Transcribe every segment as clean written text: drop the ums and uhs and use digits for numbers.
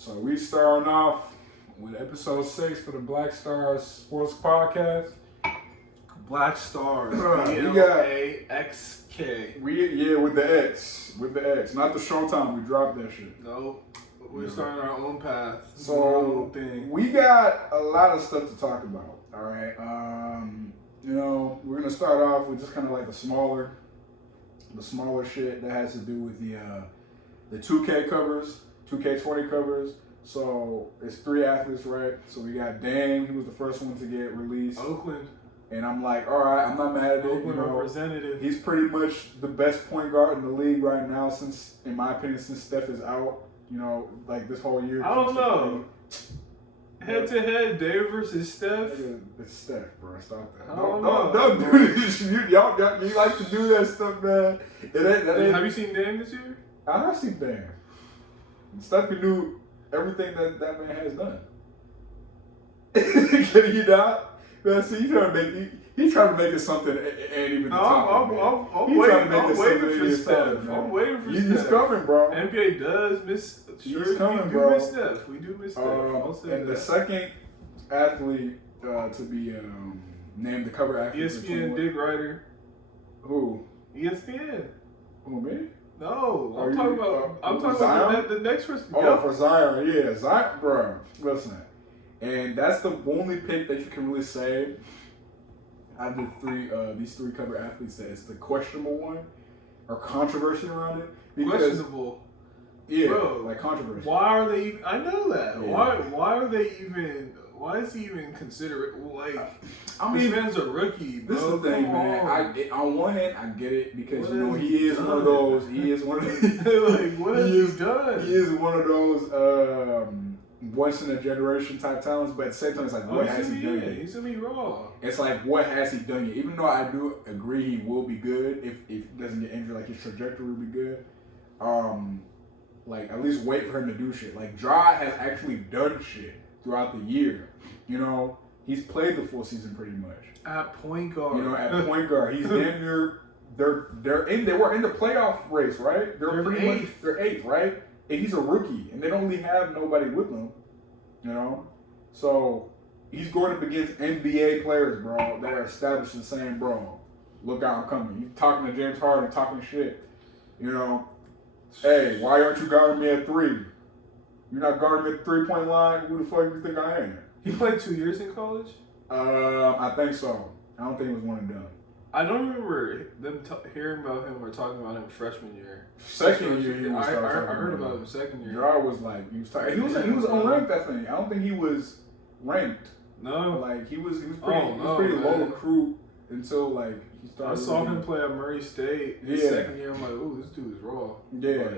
So we starting off with episode 6 for the Blaxk Star Sports Podcast. Blaxk Stars. BLAXK. With the X. Not the Showtime. We dropped that shit. Nope. We're starting our own path. So we got a lot of stuff to talk about. All right. We're gonna start off with just kind of like the smaller shit that has to do with the 2K covers, 2K20 covers. So it's 3 athletes, right? So we got Dame. He was the first one to get released. Oakland. And I'm like, all right, I'm not mad at it. Oakland representative. He's pretty much the best point guard in the league right now, since, in my opinion, since Steph is out. Like this whole year. I don't know. Head to head, Dave versus Steph. It's Steph, bro. Stop that. Don't do this. Y'all like to do that stuff, man. Have you seen Dame this year? I have seen Dame. Steph can do everything that man has done. Can he not? Man, see, he's trying to make it something ain't even the top. I'm waiting for Steph. He's coming, bro. NBA does miss. He's coming, bro. We do miss Steph. And the second athlete to be named the cover athlete. ESPN Dick Ryder. Who? ESPN. Who, me? No, I'm talking about the next person. For Zion, yeah, Zion, bro. Listen. And that's the only pick that you can really say out of these three cover athletes that it's the questionable one or controversy around it. Questionable. Yeah, bro, like controversy. Why are they even, I know that. Yeah. Why is he even considered, this man's a rookie, bro. This is the thing, man. On one hand, I get it because, he is one of those. What has he done? He is one of those once in a generation type talents, but at the same time, it's like, what has he done yet? He's gonna be raw. It's like, what has he done yet? Even though I do agree he will be good if he doesn't get injured, like his trajectory will be good. At least wait for him to do shit. Like, Dry has actually done shit throughout the year. He's played the full season pretty much. At point guard. At point guard, he's damn near. They were in the playoff race, right? They're eighth, right? And he's a rookie, and they don't really have nobody with them, So he's going up against NBA players, bro, that are established and saying, bro, look out, I'm coming. He's talking to James Harden, talking shit, Hey, why aren't you guarding me at 3? You're not guarding me at the 3-point line? Who the fuck do you think I am? He played 2 years in college? I think so. I don't think it was one and done. I don't remember them hearing about him or talking about him freshman year. Second year, I heard about him second year. Jar was like, he was unranked, I think. I don't think he was ranked. No. He was pretty low recruit until he started. I saw him play at Murray State his second year. I'm like, ooh, this dude is raw. Yeah.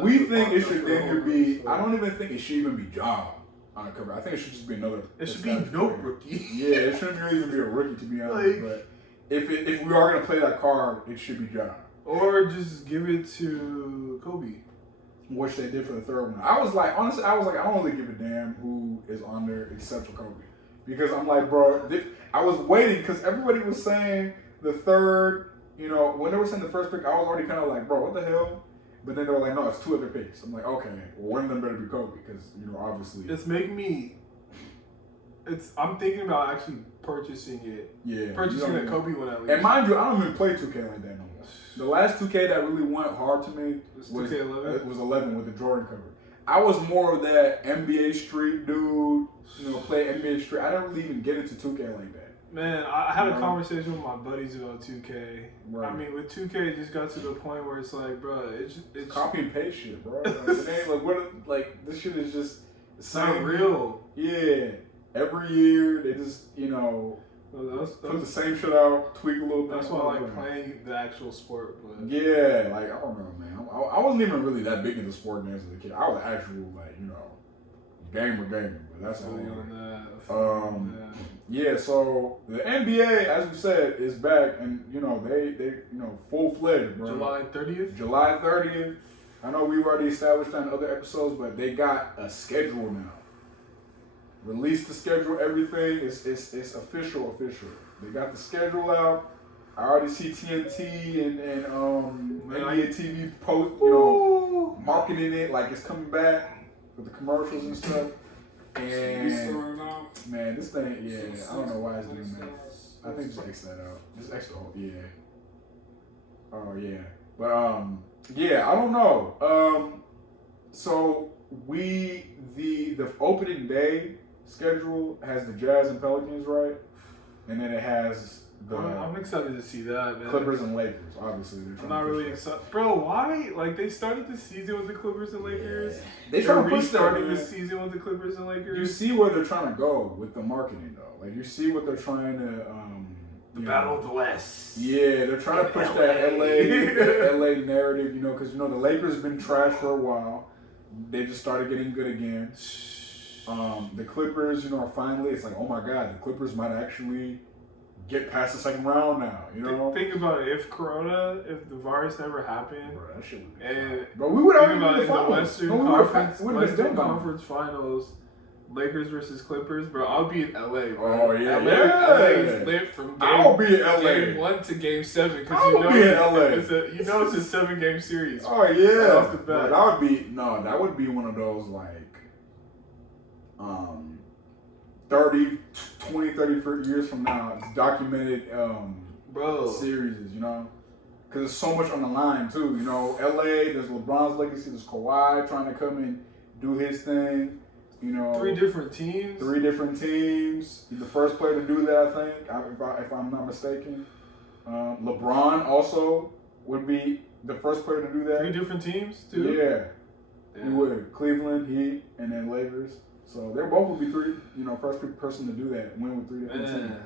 We think it should either be. I don't even think it should even be Ja on the cover. I think it should just be another. It should be no rookie. Yeah, it shouldn't even be a rookie, to be honest. But if we are gonna play that card, it should be Ja. Or just give it to Kobe. Which they did for the third one. I was like, honestly, I don't really give a damn who is on there except for Kobe. Because I'm like, bro, I was waiting because everybody was saying the third, when they were saying the first pick, I was already kind of like, bro, what the hell? But then they were like, no, it's 2 other picks. I'm like, okay, well, one of them better be Kobe because, obviously. It's making me, I'm thinking about actually purchasing it. Yeah. Purchasing the Kobe one at least. And mind you, I don't even play 2K like that no more. The last 2K that really went hard to me was 2K11? It was 11 with the Jordan cover. I was more of that NBA Street dude, play NBA Street. I didn't really even get into 2K like that. Man, I had a conversation with my buddies about 2K. Right. I mean, with 2K, it just got to the point where it's like, bro, it's copy and paste shit, bro. It ain't this shit is just the same. Not real. Yeah. Every year they just put the same shit out, tweak a little bit. That's why I like playing the actual sport. But yeah, I don't know, man. I wasn't even really that big into sport games as a kid. I was an actual gamer, but that's all. Yeah, so the NBA, as we said, is back, and they full fledged, bro. July 30th. July 30th. I know we've already established that in other episodes, but they got a schedule now. Released the schedule, everything. It's official. They got the schedule out. I already see TNT and NBA TV post, marketing it like it's coming back. with the commercials and stuff. And man, this thing, I don't know why it's doing that. I think just X that out. Just X the whole, Oh yeah, but I don't know. So the opening day schedule has the Jazz and Pelicans, right? And then it has I'm excited to see that, man. Clippers and Lakers, obviously. I'm not really excited. Bro, why? Like, they started the season with the Clippers and Lakers. Yeah. They're trying to restarting the season with the Clippers and Lakers. You see where they're trying to go with the marketing, though. Like, you see what they're trying to... the Battle of the West. Yeah, they're trying to push that LA narrative, because, the Lakers have been trash for a while. They just started getting good again. The Clippers, finally, it's like, oh my God, the Clippers might actually get past the second round now, Think about it. If the virus never happened, bro, that shit would be and but we would already be in the Western Conference Finals, Lakers versus Clippers, bro, I'll be in LA, bro. Oh yeah, LA is lit from game 1 to game 7 because it's a 7-game series. Oh yeah, right off the bat. Bro, that would be one of those like 30 years from now, it's documented series, because there's so much on the line too. LA, there's LeBron's legacy, there's Kawhi trying to come and do his thing. 3 different teams. He's the first player to do that, I think, if I'm not mistaken. LeBron also would be the first player to do that. 3 different teams too. Yeah. He would. Cleveland, Heat, and then Lakers. So they both would be first person to do that, win with 3 different teams.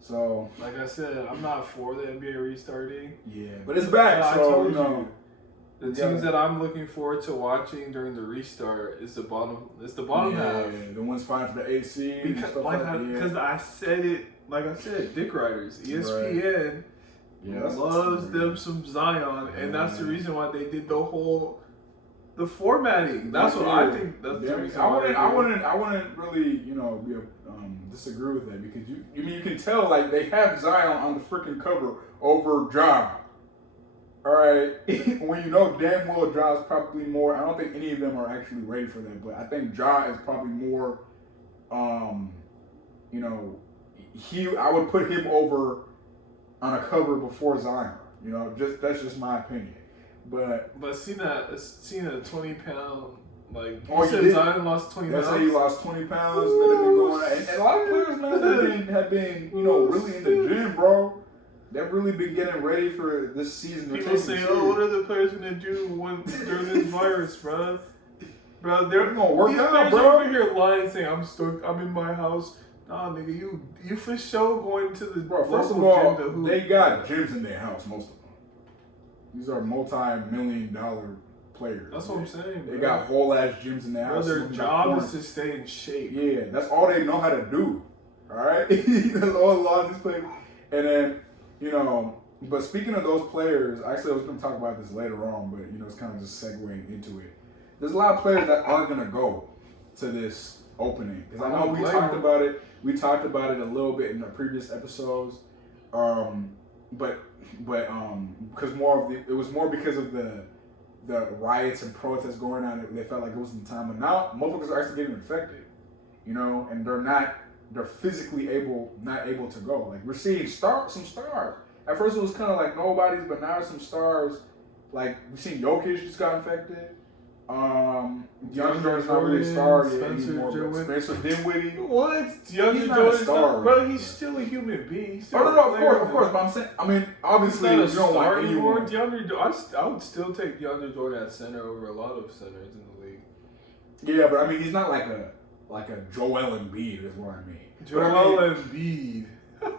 So, like I said, I'm not for the NBA restarting. Yeah, but it's back. I told you. The teams that I'm looking forward to watching during the restart is the bottom. It's the bottom half. Yeah, the ones fighting for the AC. Because I said it. Like I said, Dick Riders, ESPN loves them some Zion, and that's the reason why they did the formatting. That's what I think. That's the reason. I wouldn't really disagree with that because you can tell like they have Zion on the freaking cover over Ja. All right, when damn well Ja's probably more. I don't think any of them are actually ready for that, but I think Ja is probably more. I wowould put him over on a cover before Zion. That's just my opinion. But seeing a 20-pound like Zion lost 20 pounds. That's how he lost 20 pounds. And a lot of players, man, have been really in the gym, bro. They've really been getting ready for this season. People say, what are the players gonna do during this virus, bro? Bro, they're gonna work out, bro. Over here lying, saying I'm stoked. I'm in my house. Nah, nigga, you for sure going to the first of all, they got gyms in their house, most of them. These are multi-million-dollar players. That's what I'm saying. They got whole ass gyms in their house. Their job is to stay in shape. Yeah, that's all they know how to do. All right, that's all a lot of these players. And then but speaking of those players, actually I was going to talk about this later on, but it's kind of just segueing into it. There's a lot of players that aren't going to go to this opening because I know we talked about it. We talked about it a little bit in the previous episodes, but because it was more because of the riots and protests going on. They felt like it wasn't the time, but now motherfuckers are actually getting infected, and they're physically not able to go. Like we're seeing some stars. At first it was kind of like nobody's, but now some stars. Like we've seen Jokic just got infected. DeAndre is not really a star yet anymore. But Spencer Dinwiddie. What? DeAndre Jordan's not, bro. He's still a human being. Of course. But I'm saying, obviously he's not a star anymore. I would still take DeAndre Jordan at center over a lot of centers in the league. Yeah, but he's not like a Joel Embiid is what I mean. Embiid.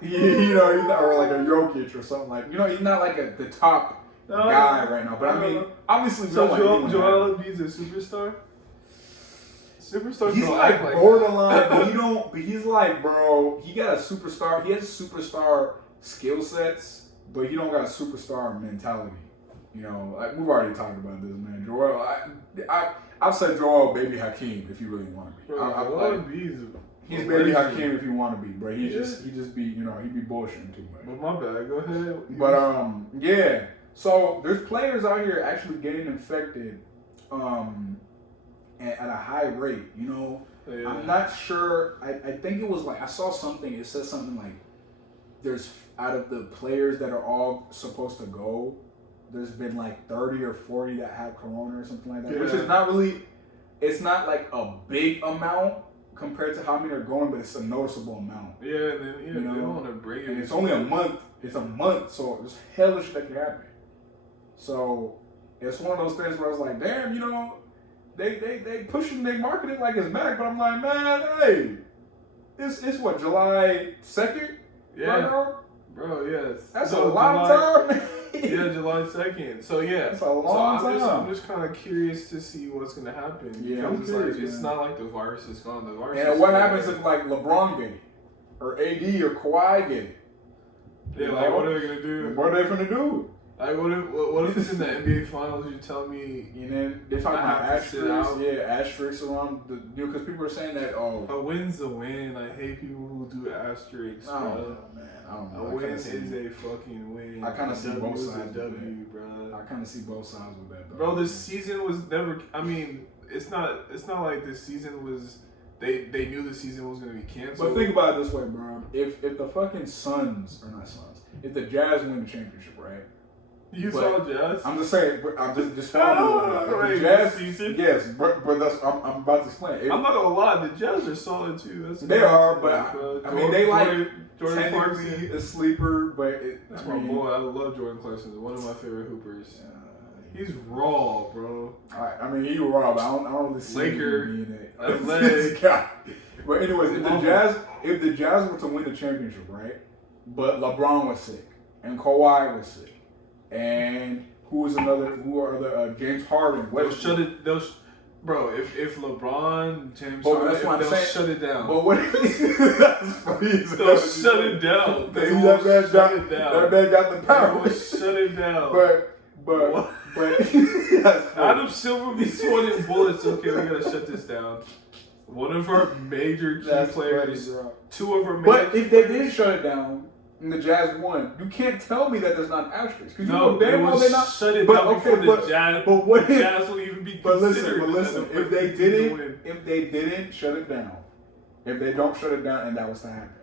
He's not, or like a Jokic or something like. He's not like the top guy right now. But obviously, Joel Embiid's a superstar. Superstars. He's like borderline, but he's like, bro. He got a superstar. He has superstar skill sets, but he don't got a superstar mentality. Like we've already talked about this, man. Joel, I've said Joel Baby Hakeem if you really want to be. Joel Embiid's. He's Baby Hakeem if you want to be, bro. He just be he be bullshitting too much. But my bad. Go ahead. But So there's players out here actually getting infected, at a high rate. You know, Yeah. I'm not sure. I think it was like I saw something. It said something like there's out of the players that are all supposed to go, there's been like 30 or 40 that have corona or something like that, which is not really. It's not like a big amount compared to how many are going, but it's a noticeable amount. Yeah, and then, you know? they don't want to bring it. And it's only a month. It's a month, so there's hella shit that can happen. So it's one of those things where I was like, damn, you know, they pushing, they marketing like it's back, but I'm like, man, hey, it's what, July 2nd? Yeah. Bro, yes. That's a long time. Yeah, July 2nd. So yeah, that's a long time. I'm just kind of curious to see what's gonna happen. Yeah, I'm curious, it's not like the virus is gone. The virus. And what happens if like LeBron get it, or AD or Kawhi get it? Yeah, like what are they gonna do? What are they gonna do? Like what if it's in the NBA Finals? You tell me. And then they're talking about asterisks. Yeah, asterisks around the because people are saying that a win's a win. I hate people who do asterisks. I don't know, man. I don't know. A win is a fucking win. I kind of see both sides. W, bro. I kind of see both sides with that, though. Bro, this season was never. I mean, it's not like this season was. They knew the season was gonna be canceled. But think about it this way, bro. If the fucking Suns or not Suns, if the Jazz win the championship, right? You saw Jazz? I'm just saying. I'm just following the Jazz season. Yes, but that's I'm about to explain. I'm not gonna lie, the Jazz are solid too. They are, but I mean they like Jordan Clarkson, a sleeper, but that's my boy. I love Jordan Clarkson. One of my favorite hoopers. He's raw, bro. I mean, he raw, but I don't really see Laker, him being it. athletic. But anyways, if the Jazz were to win the championship, right? But LeBron was sick and Kawhi was sick, and who are James Harden? Bro, if LeBron, James Harden, they'll shut it down. But what? That's funny. They'll shut it down. That man got the power. They'll shut it down. But Adam Silver be sweating bullets. Okay, we gotta shut this down. One of our major key players, two of our major. But if they did shut it down and the Jazz won, you can't tell me that there's not an asterisk. No, they would shut it down before the Jazz. But what if, Jazz will even be considered? But listen, if they didn't shut it down, if they don't shut it down, and that was to happen,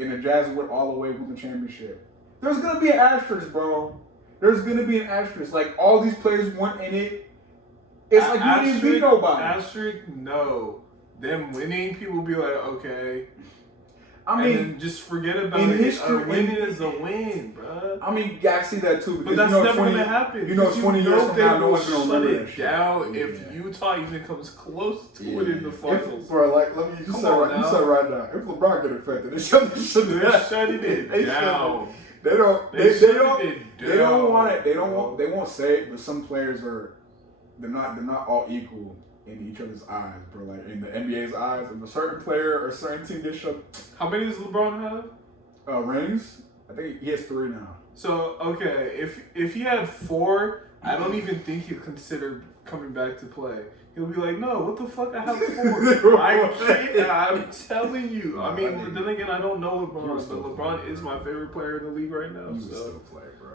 and the Jazz went all the way with the championship, there's gonna be an asterisk, bro. There's gonna be an asterisk. Like all these players weren't in it. It's like you didn't beat nobody. Asterisk, no. Them winning, people be like, okay. I mean, and then just forget about it. History, a win is a win, bro. I mean, I see that too. But that's never gonna happen. 20 years from now, no one's gonna remember that shit. Down if Utah even comes close to it in the finals. Bro, like, let me. You said right now. If LeBron get affected, they shut it down. They don't want it. They won't say it, but some players they're not all equal in each other's eyes, bro. Like in the NBA's eyes, if a certain player or a certain team gets shut. How many does LeBron have? Rings. I think he has 3 now. So okay, if he had 4, I don't even think he'll consider coming back to play. He'll be like, no, what the fuck? I have 4. I can't. I'm telling you. I mean, then again, I don't know LeBron, but LeBron is my favorite player in the league right now. He so. still play, bro.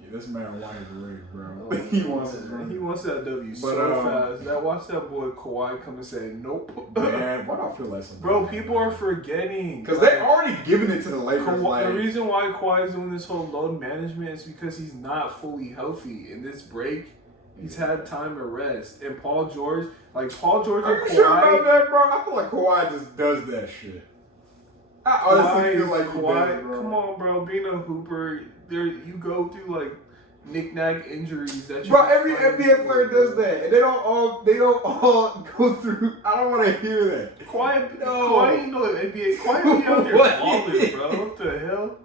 Yeah, this man wants the ring, bro. He wants that W so fast. Watch that boy Kawhi come and say, nope. Man, why do I feel like something? Bro, people are forgetting. Because they already giving it to the Lakers. The reason why Kawhi is doing this whole load management is because he's not fully healthy. In this break, he's had time to rest. And Paul George and Kawhi. Are you sure about that, bro? I feel like Kawhi just does that shit. I honestly feel like Kawhi, bro. Come on, bro. Being a hooper, you go through like knick-knack injuries that you. Bro, every NBA player does that, and they don't all go through. I don't want to hear that. Kawhi ain't no NBA. Kawhi be out there balling, bro. What the hell?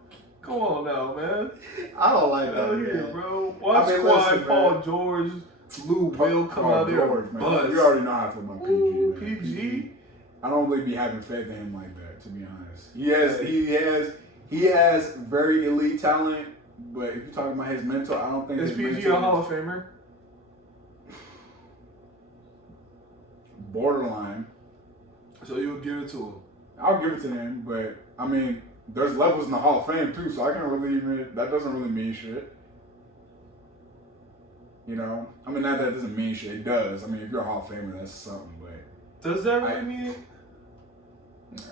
Come on now, man. I don't like that, here, bro. Watch Kawhi, Paul George, Lou Will come out there and buzz. You already know how I feel about PG. Ooh, PG. I don't really be having faith in him like that, to be honest. He has very elite talent, but if you're talking about his mental, I don't think is PG a Hall of Famer? Borderline. So you would give it to him? I'll give it to him, but I mean, there's levels in the Hall of Fame too, so I can't really that doesn't really mean shit. You know, I mean, not that doesn't mean shit. It does. I mean, if you're a Hall of Famer, that's something. But does that really mean it?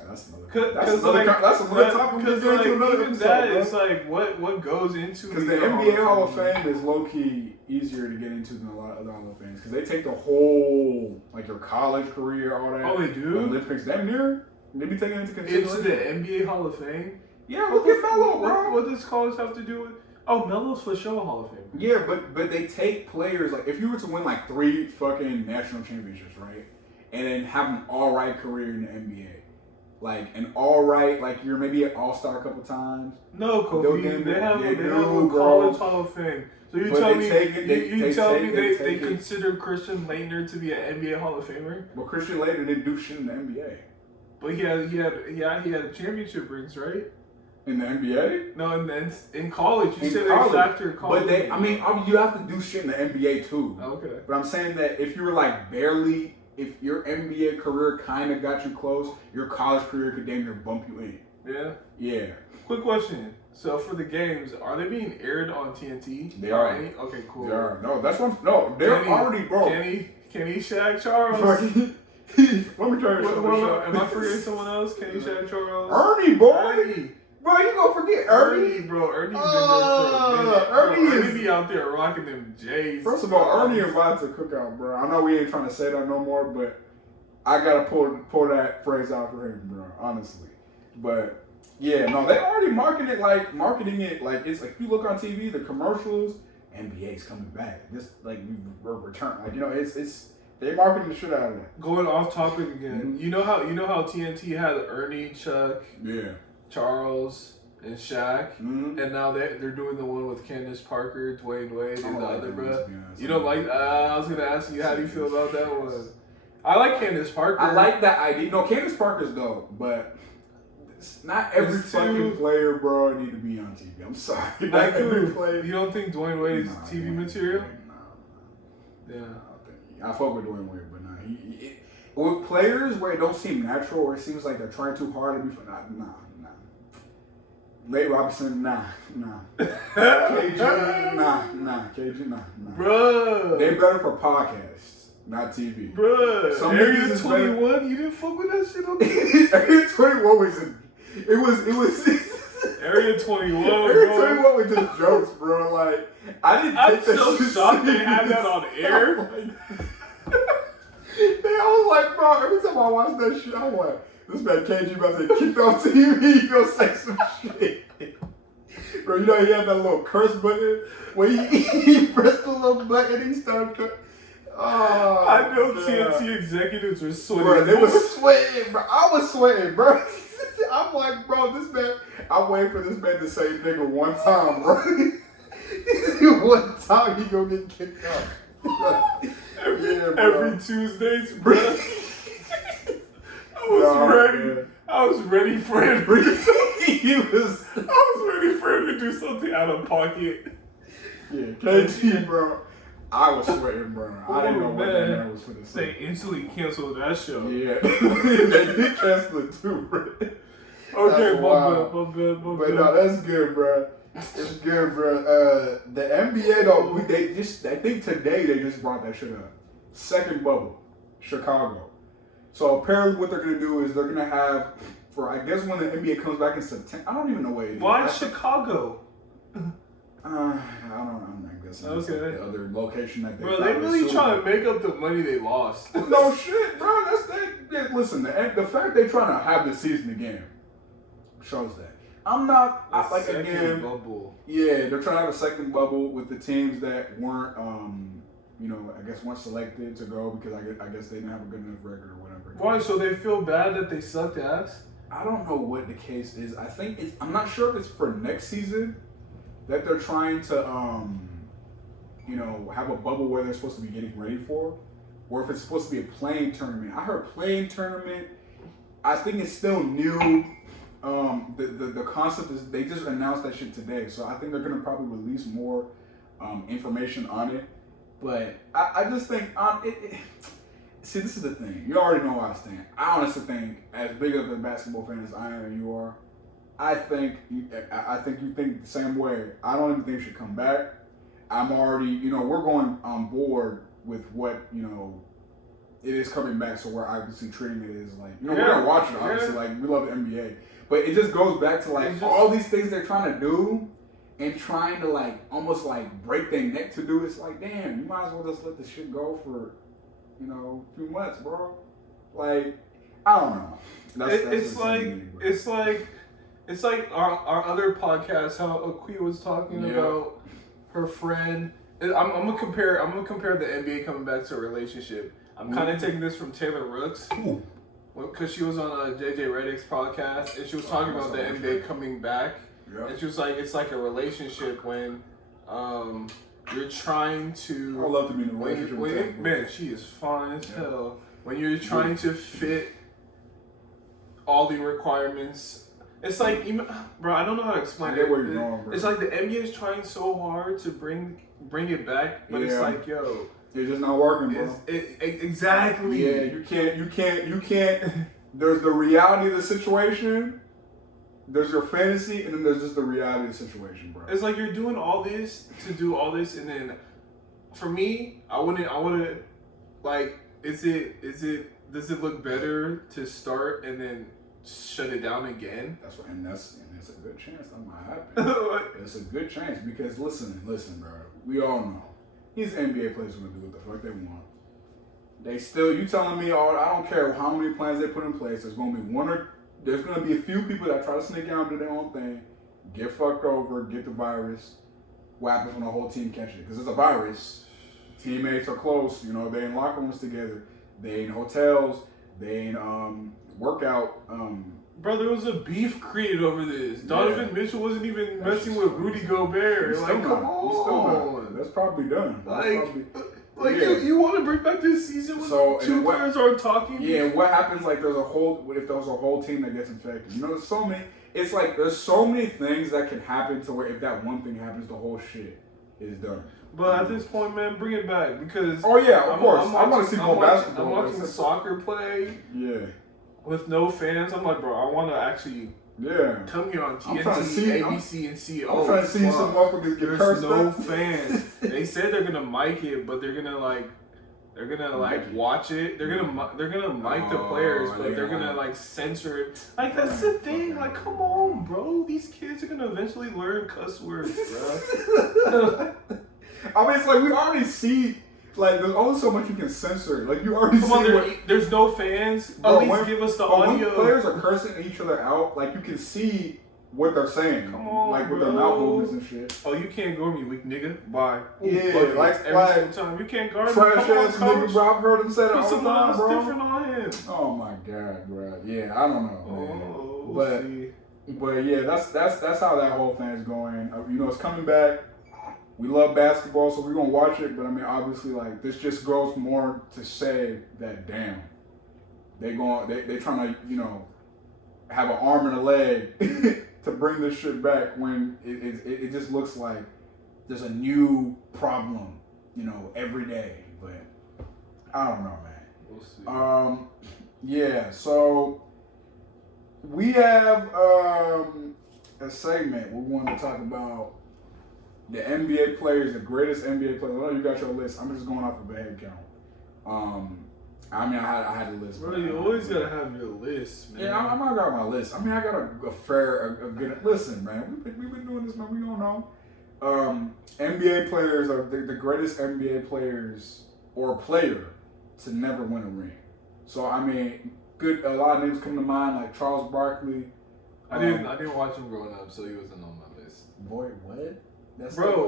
That's another. That's another topic. Because like even that is like what goes into. Because the NBA Hall of Fame is low key easier to get into than a lot of other Hall of Fames. Because they take the whole like your college career, all that. Oh, they do. Olympics, damn near. They be taking into consideration. Into the NBA Hall of Fame. Yeah, look at Melo, bro. What does college have to do with? Oh, Melo's for sure a Hall of Fame. Yeah, but they take players like if you were to win like 3 fucking national championships, right, and then have an all right career in the NBA. Like an all right, like you're maybe an all-star a couple times. No, Kobe. They have a college Hall of Fame. So you tell me they consider Christian Laettner to be an NBA Hall of Famer? Well, Christian Laettner didn't do shit in the NBA. But he had championship rings, right? In the NBA? No, in college. You said they factor college. But you have to do shit in the NBA too. Okay. But I'm saying that if you were like barely. If your NBA career kind of got you close, your college career could damn near bump you in. Yeah? Yeah. Quick question. So for the games, are they being aired on TNT? They are. Okay, cool. They are. No, that's one. No, they're already, bro. Kenny, Shaq, Charles. Let me tell you something. Am I forgetting someone else? Kenny, Shaq, Charles. Ernie, boy. Ernie. Bro, you gonna forget Ernie? Bro, Ernie's been there for a minute. Ernie be out there rocking them J's. First of all, Ernie invites a cookout, bro. I know we ain't trying to say that no more, but I gotta pull that phrase out for him, bro. Honestly, but yeah, no, they already marketing it like it's like if you look on TV, the commercials, NBA's coming back. This like we return, like it's they marketing the shit out of that. Going off topic again, you know how TNT had Ernie, Chuck, Charles, and Shaq, and now they're doing the one with Candace Parker, Dwayne Wade, and the other bro. You don't like? I was gonna ask you, how do you feel about that one? I like Candace Parker. I like that idea. No, Candace Parker's dope, but not every fucking player, bro, need to be on TV. I'm sorry. Not every player. You don't think Dwayne Wade's TV material? No. Yeah. I fuck with Dwayne Wade, but with players where it don't seem natural or it seems like they're trying too hard to be nah. Late Robinson, nah. KG, nah. Bruh. They better for podcasts, not TV. Bruh. Some Area 21, you didn't fuck with that shit on TV? Area 21 was Area 21, Area 21 was just jokes, bro. Like, I didn't take that shit. I'm so shocked they had that on air. I was like, bro, every time I watch that shit, I'm like, this man KG about to get kicked off TV, he gonna say some shit. Bro, you know he had that little curse button where he pressed the little button and he started I know TNT executives were sweating. Bro, they was sweating, bro. I was sweating, bro. I'm like, bro, this man, I'm waiting for this man to say nigga one time, bro. One time he gonna get kicked off. Every Tuesdays, bro. I was ready for him. I was ready for him to do something out of pocket. Yeah, KG, bro. I was sweating, bro. I didn't know what that man was finna say. They instantly canceled that show. Yeah. They did cancel it too, bro. Okay, my bad. But no, that's good, bro. It's good, bro. The NBA, though, I think today they just brought that shit up. Second bubble, Chicago. So apparently what they're going to do is they're going to have, I guess when the NBA comes back in September, I don't even know what it is. Why Chicago? I don't know. I guess it's the other location that they Bro, they really trying to make up the money they lost. No shit, bro. Listen, the fact they trying to have the season again shows that. Again, bubble. Yeah, they're trying to have a second bubble with the teams that weren't, I guess weren't selected to go because I guess they didn't have a good enough record or whatever. Why? So they feel bad that they sucked ass? I don't know what the case is. I'm not sure if it's for next season that they're trying to, have a bubble where they're supposed to be getting ready for, or if it's supposed to be a playing tournament. I heard playing tournament. I think it's still new. The concept is they just announced that shit today, so I think they're gonna probably release more information on it. But I just think see, this is the thing. You already know where I stand. I honestly think, as big of a basketball fan as I am and you are, I think you think the same way. I don't even think it should come back. I'm already, we're going on board with what, it is coming back. So we're obviously treating it as like, we're going to watch it, obviously. Like, we love the NBA. But it just goes back to, like, all these things they're trying to do and trying to, like, almost, like, break their neck to do. It's like, damn, you might as well just let this shit go for, a few months, bro. Like, I don't know. It's like our other podcast, how Akui was talking about her friend. I'm gonna compare the NBA coming back to a relationship. I'm kind of taking this from Taylor Rooks because she was on JJ Redick's podcast and she was talking about the NBA coming back. Yep. And she was like, it's like a relationship when you're trying to. I love to be in a relationship with her. Man, she is fine as hell. When you're trying to fit all the requirements. It's like, bro, I don't know how to explain it. Where you're going, bro. It's like the NBA is trying so hard to bring it back, but it's like, yo, it's just not working, bro. Exactly. Yeah, you can't. There's the reality of the situation. There's your fantasy, and then there's just the reality of the situation, bro. It's like you're doing all this to do all this, and then for me, I wouldn't like. Does it look better to start and then shut it down again? That's right, and it's a good chance that might happen. It's a good chance because listen, bro. We all know these NBA players gonna do what the fuck they want. They still, you telling me, I don't care how many plans they put in place. There's gonna be a few people that try to sneak out and do their own thing, get fucked over, get the virus. What happens when the whole team catches it? Because it's a virus. Teammates are close. They in locker rooms together. They in hotels. They in workout. Bro, there was a beef created over this. Donovan Mitchell wasn't even messing with Rudy Gobert. Like, come on. That's probably done. You want to bring back this season when two players aren't talking? Yeah, and what happens, like, if there's a whole team that gets infected? There's so many, it's like, there's so many things that can happen to where if that one thing happens, the whole shit is done. But at this point, man, bring it back because... Oh, yeah, of course. I want to see more basketball. I'm watching soccer play. Yeah. With no fans. I'm like, bro, I want to actually... Yeah. Come here on TNT, ABC, and see. I'm trying to see some motherfuckers get cursed. There's no fans. They said they're gonna mic it, but they're gonna watch it. They're gonna mic the players, but they're gonna like censor it. Like that's the thing. Like, come on, bro. These kids are gonna eventually learn cuss words, bro. I mean, it's like we already see. Like, there's only so much you can censor. Like, you already there's no fans. Bro, at least give us the audio. When players are cursing each other out, like, you can see what they're saying. Come on, like, with their mouth movements and shit. Oh, you can't guard me, weak nigga. Bye. Yeah, like every single time. You can't guard me. Trash ass nigga, bro. I've heard him say that all the time, bro. Different on him. Oh, my God, bro. Yeah, I don't know, man. But, yeah, that's how that whole thing is going. It's coming back. We love basketball, so we're going to watch it. But, I mean, obviously, like, this just goes more to say that, damn, they trying to, have an arm and a leg to bring this shit back when it just looks like there's a new problem, every day. But I don't know, man. We'll see. Yeah, so we have a segment we want to talk about. The NBA players, the greatest NBA players. I know you got your list. I'm just going off of a head count. I mean, I had a list. Bro, you always gotta have your list, man. Yeah, I'm not got my list. I mean, I got a good. Listen, man, we've been doing this, man. We don't know. NBA players are the greatest NBA players or player to never win a ring. So I mean, a lot of names come to mind, like Charles Barkley. I didn't watch him growing up, so he wasn't on my list. Boy, what?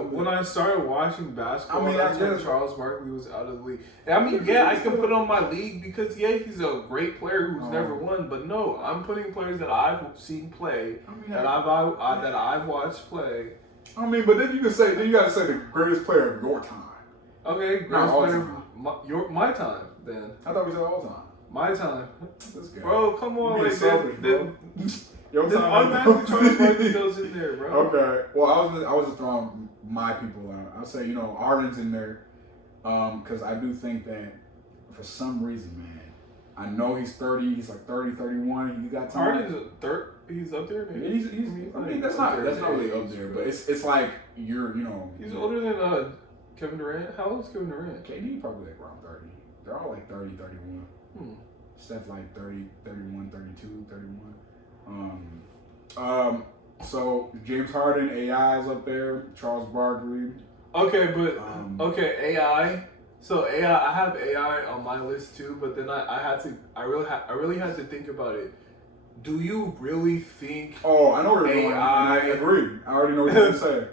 When I started watching basketball, that's when Charles Barkley was out of the league. I mean, I can put on my league because, he's a great player who's never won. But no, I'm putting players that I've seen play, that I've watched play. I mean, but then you got to say the greatest player of your time. Okay, greatest player of my time, then. I thought we said all time. My time. This guy. Bro, come on. You're selfish, bro. Then automatically Charles Barkley goes in there, bro. Okay. Well, I was just throwing my people out. I'll say, Harden's in there. Because I do think that for some reason, man, I know he's 30, he's like 30, 31. He got time. Harden's he's up there, man. Yeah, I mean, that's not really up there, but it's like He's older than Kevin Durant. How old is Kevin Durant? KD probably like around 30. They're all like 30, 31. Steph like 30, 31, 32, 31. So James Harden, AI is up there. Charles Barkley. Okay, but AI. So AI, I have AI on my list too, but then I really had to think about it. Do you really think? Oh, I know where you're going. And I agree. I already know what you're going to say.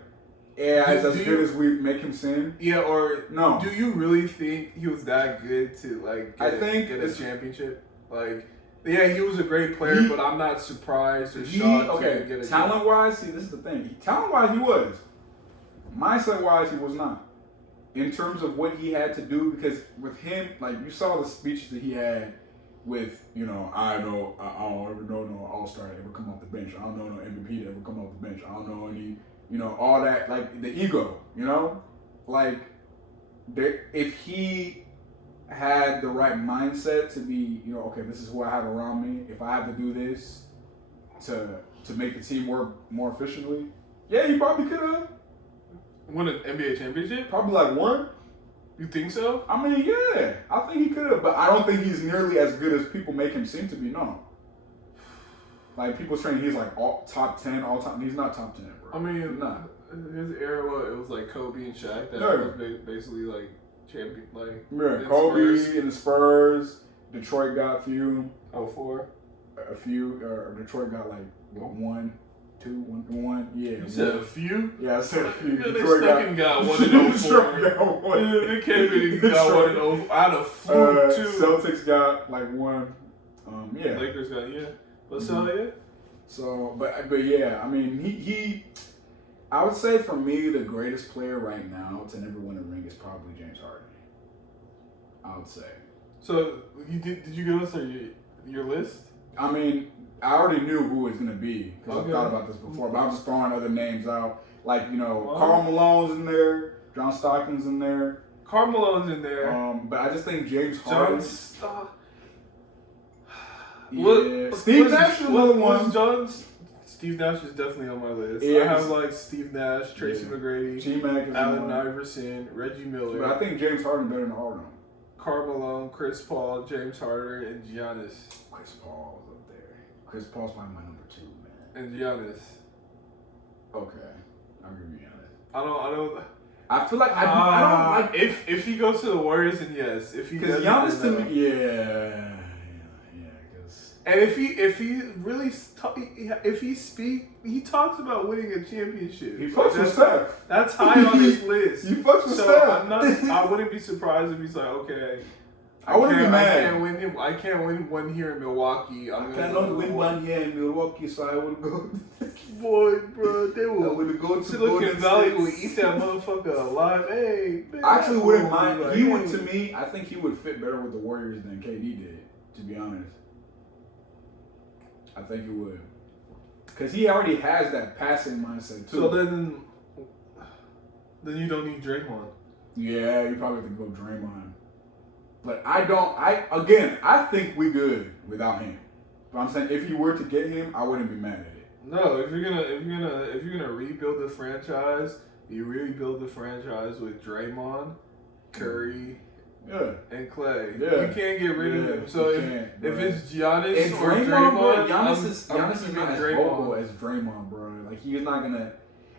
AI is as good as we make him seem. Yeah, or no? Do you really think he was that good to like get a championship? Like, yeah, he was a great player, but I'm not surprised or shocked to get a talent wise. See, this is the thing. Talent wise, he was. Mindset wise, he was not. In terms of what he had to do, because with him, like you saw the speeches that he had with, I don't ever know no All-Star to ever come off the bench. I don't know no MVP to ever come off the bench. I don't know any, all that, like the ego, like if he had the right mindset to be, okay, this is who I have around me. If I have to do this to make the team work more efficiently, yeah, he probably could have won an NBA championship. Probably like one. You think so? I mean, yeah, I think he could have, but I don't think he's nearly as good as people make him seem to be. No. Like people saying he's like top 10 all time. He's not top 10, bro. I mean, his era, it was like Kobe and Shaq. That was basically like champion, like Kobe and the Spurs. Detroit got a few. 04. A few. Detroit got like one. 2, 1. Yeah. You said a few? Yeah, I said a few. They got one in 04. They came in and got one in 04. Out of fluke, too. Celtics got like one. Yeah. Lakers got, But yeah. So, but yeah, I mean, he I would say for me, the greatest player right now to never win a ring is probably James Harden. I would say. So, did you give us your list? I mean, I already knew who it was going to be because I thought about this before, but I'm just throwing other names out. Like, Karl Malone's in there, John Stockton's in there. Karl Malone's in there. But I just think James Harden. Yeah. Steve Nash is another one. Steve Nash is definitely on my list. Yeah, I have like Steve Nash, Tracy McGrady, Allen Iverson, Reggie Miller. But I think James Harden better than all of them. Karl Malone, Chris Paul, James Harden, and Giannis. Chris Paul was up there. Chris Paul's probably my number 2, man. And Giannis. Okay, I'll give you Giannis. I don't. I feel like I don't like if he goes to the Warriors, then yes. If he doesn't, Giannis to me, yeah. And if he really he talks about winning a championship. He fucks with Steph. That's high on his list. He fucks with Steph. I wouldn't be surprised if he's like, okay, I wouldn't be mad. I can't win one here in Milwaukee. I cannot win one here in Milwaukee, so I would go. Boy, bro, they will. I would go to Silicon Valley. Will eat that motherfucker alive. Hey, man, I actually wouldn't mind. Like, to me, I think he would fit better with the Warriors than KD did. To be honest. I think he would. Because he already has that passing mindset, too. So then you don't need Draymond. Yeah, you probably have to go Draymond. But I think we good without him. But I'm saying if you were to get him, I wouldn't be mad at it. No, if you're gonna rebuild the franchise, you rebuild the franchise with Draymond, Curry, and Clay. Yeah. You can't get rid of him. So if it's Giannis and or Draymond, Giannis is not as vocal as Draymond, bro. Like he's not gonna.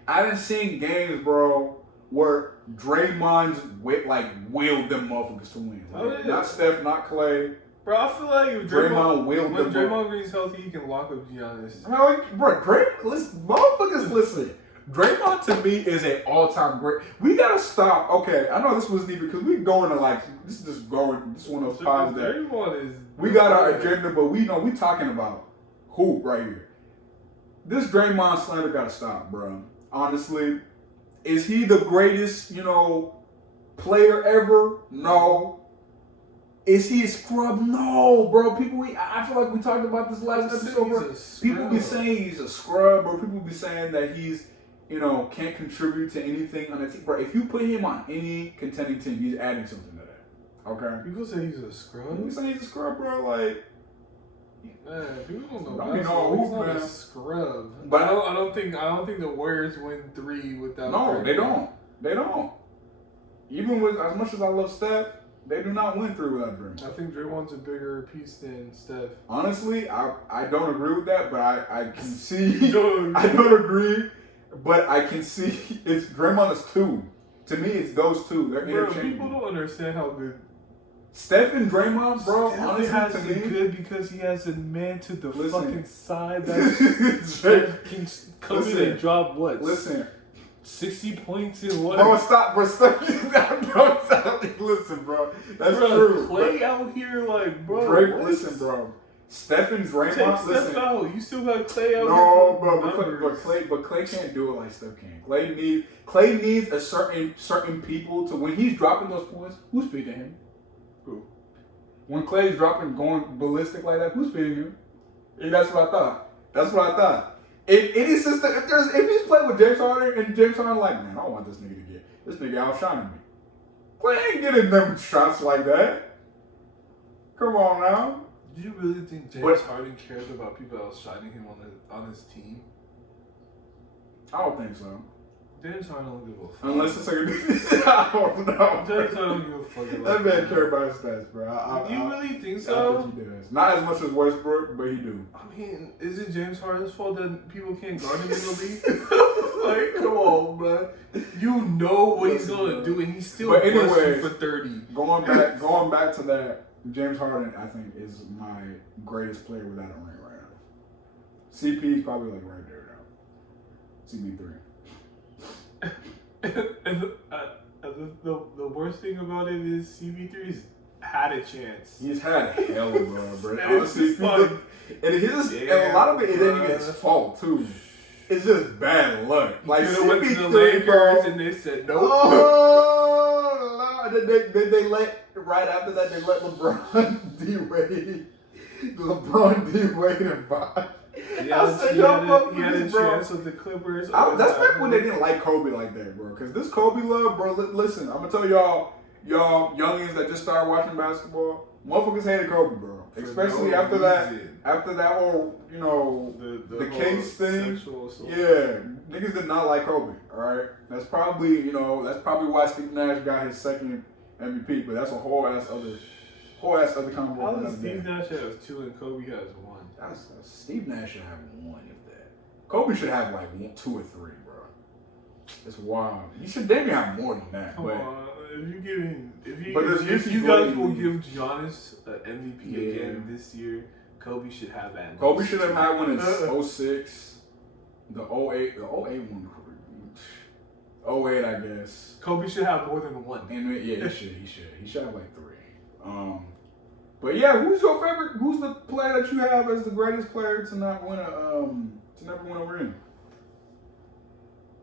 I haven't seen games, bro, where Draymond's willed them motherfuckers to win. Like, not Steph, not Clay. Bro, I feel like if Draymond willed them. When Draymond Green's healthy, he can lock up Giannis. Bro, motherfuckers, listen. Draymond to me is an all-time great. We gotta stop. Okay, I know this wasn't even because we going to this is just going. This is one of those pods that Draymond is. We got our agenda, but we know we talking about hoop right here. This Draymond slander gotta stop, bro. Honestly, is he the greatest player ever? No. Is he a scrub? No, bro. I feel like we talked about this last episode, bro. People be saying he's a scrub, bro. People be saying that he's can't contribute to anything on the team. Bro, if you put him on any contending team, he's adding something to that. Okay? People say he's a scrub? People say he's a scrub, bro. Like, Man, people don't know. I mean, no, he's not a scrub. But I don't think the Warriors win 3 without. No, they don't. They don't. Even with as much as I love Steph, they do not win 3 without Draymond. I think Draymond's a bigger piece than Steph. Honestly, I don't agree with that, but I can see. I don't agree, but I can see it's Draymond is 2. To me, it's those 2. They're interchangeable. People don't understand how good Steph and Draymond, bro. Steph honestly, has to to me, be good because he has a man to the fucking side that can come in and drop what? Listen. 60 points in what? Bro, stop, bro. Listen, bro. That's true. Clay out here, like, bro. Listen, bro. Steph and Draymond. Take Steph out. You still got Clay out here. No, bro. But Clay can't do it like Steph can. Clay needs a certain people to when he's dropping those points. Who's feeding him? Who? When Clay's dropping, going ballistic like that, who's feeding him? That's what I thought. It is just if he's playing with James Harden and James Harden like, man, I don't want this nigga to get this nigga outshining me. Clay ain't getting them shots like that. Come on now. Do you really think James Harden cares about people outshining him on his team? I don't think so. James Harden don't give a fuck. Unless it's like I don't know. James Harden don't give a fuck about that man care about his stats, bro. Do you really think so? I think he does. Not as much as Westbrook, but he do. I mean, is it James Harden's fault that people can't guard him in the league? Like, come on, man. You know what he's gonna do, and he's still anyway, for 30. Going back to that, James Harden, I think, is my greatest player without a ring right now. CP is probably like right there now. CP3. And the worst thing about it is CP3's had a chance. He's had a hell of a run, bro. Honestly, and a lot of it ain't even his fault too. It's just bad luck. Like CP3 went to the Lakers and they said no. Oh, Lord. They let right after that they let LeBron D Wade and Bosh. He had a chance with the Clippers. That's back when they didn't like Kobe like that, bro. Because this Kobe love, bro. Listen, I'm gonna tell y'all youngins that just started watching basketball, motherfuckers hated Kobe, bro. Especially after that whole, the case thing. Yeah, niggas did not like Kobe. All right, that's probably why Steve Nash got his second MVP. But that's a whole ass other conversation. How does Steve Nash have 2 and Kobe has 1? Steve Nash should have 1 if that. Kobe should have like 2 or 3, bro. It's wild. You should maybe have more than that. Come on, if you guys guys will give Giannis an MVP again this year, Kobe should have that. Kobe should have had one in 06, the 08 one. 08, I guess. Kobe should have more than 1. And he should. He should have like 3. But yeah, who's your favorite? Who's the player that you have as the greatest player to not win to never win a ring?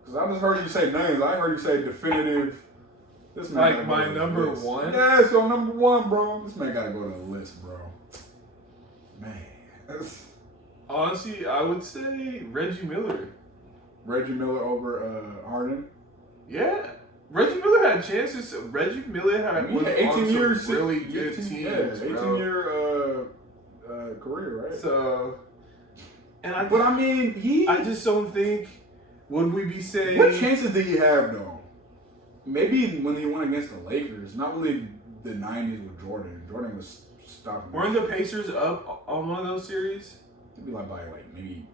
Because I just heard you say names. I heard you say definitive. This man like my number 1. Yeah, it's your number 1, bro. This man gotta go to the list, bro. Man, honestly, I would say Reggie Miller. Reggie Miller over Harden. Yeah. Reggie Miller had chances. Reggie Miller had 18 years, really good teams. Yeah, 18-year career, right? So, I just don't think. Would we be saying? What chances did he have though? Maybe when he went against the Lakers, not really the '90s with Jordan. Jordan was stopping. Weren't the Pacers up on one of those series? It'd be like by maybe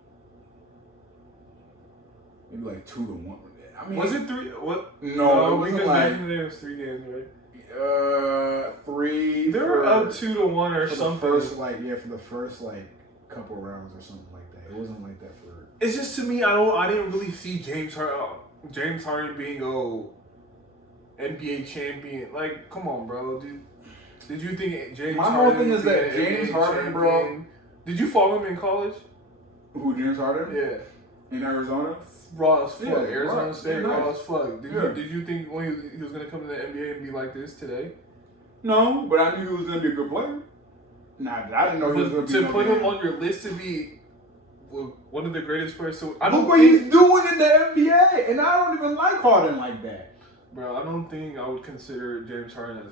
like 2-1. I mean, was it 3? What? No, it because wasn't back there was 3 games, right? 3. They were up 2-1 or for something. For the first couple rounds or something like that. It wasn't like that for. It's just to me, I didn't really see James Harden being NBA champion. Like, come on, bro. Did you think James? My Harden whole thing is that James Harden, bro. Did you follow him in college? Who, James Harden? Yeah. In Arizona? Raw as fuck. Yeah, Arizona State, nice. Raw as fuck. Did you think when he was going to come to the NBA and be like this today? No, but I knew he was going to be a good player. Nah, I didn't know he was going to be. To put him on your list to be one of the greatest players. So look what he's doing in the NBA, and I don't even like Harden like that. Bro, I don't think I would consider James Harden as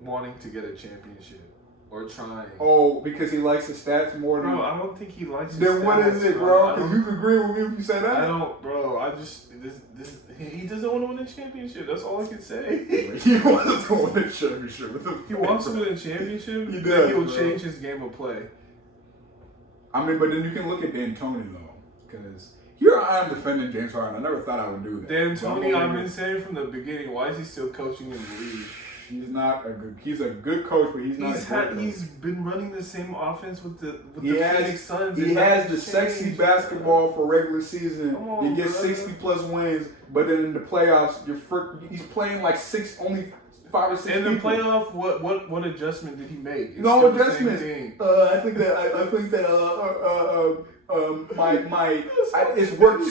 wanting to get a championship. or trying. Oh, because he likes the stats more than... Bro, I don't think he likes his Then stats, what is it, bro? Because you can agree with me if you say that. I don't, bro. I just... He doesn't want to win a championship. That's all I can say. He wants to win a championship. He wants to win a championship. He does, then he'll bro. change his game of play. I mean, but then you can look at D'Antoni, though. Because here I am defending James Harden. I never thought I would do that. D'Antoni, I've been saying from the beginning, why is he still coaching in the league? He's a good coach, but he's been running the same offense with the Phoenix Suns. He has the sexy basketball for regular season. You get 60 plus wins, but then in the playoffs, he's playing like only 5 or 6 in the people. playoff, what adjustment did he make? It's no still adjustment. The same thing. I think that it's worked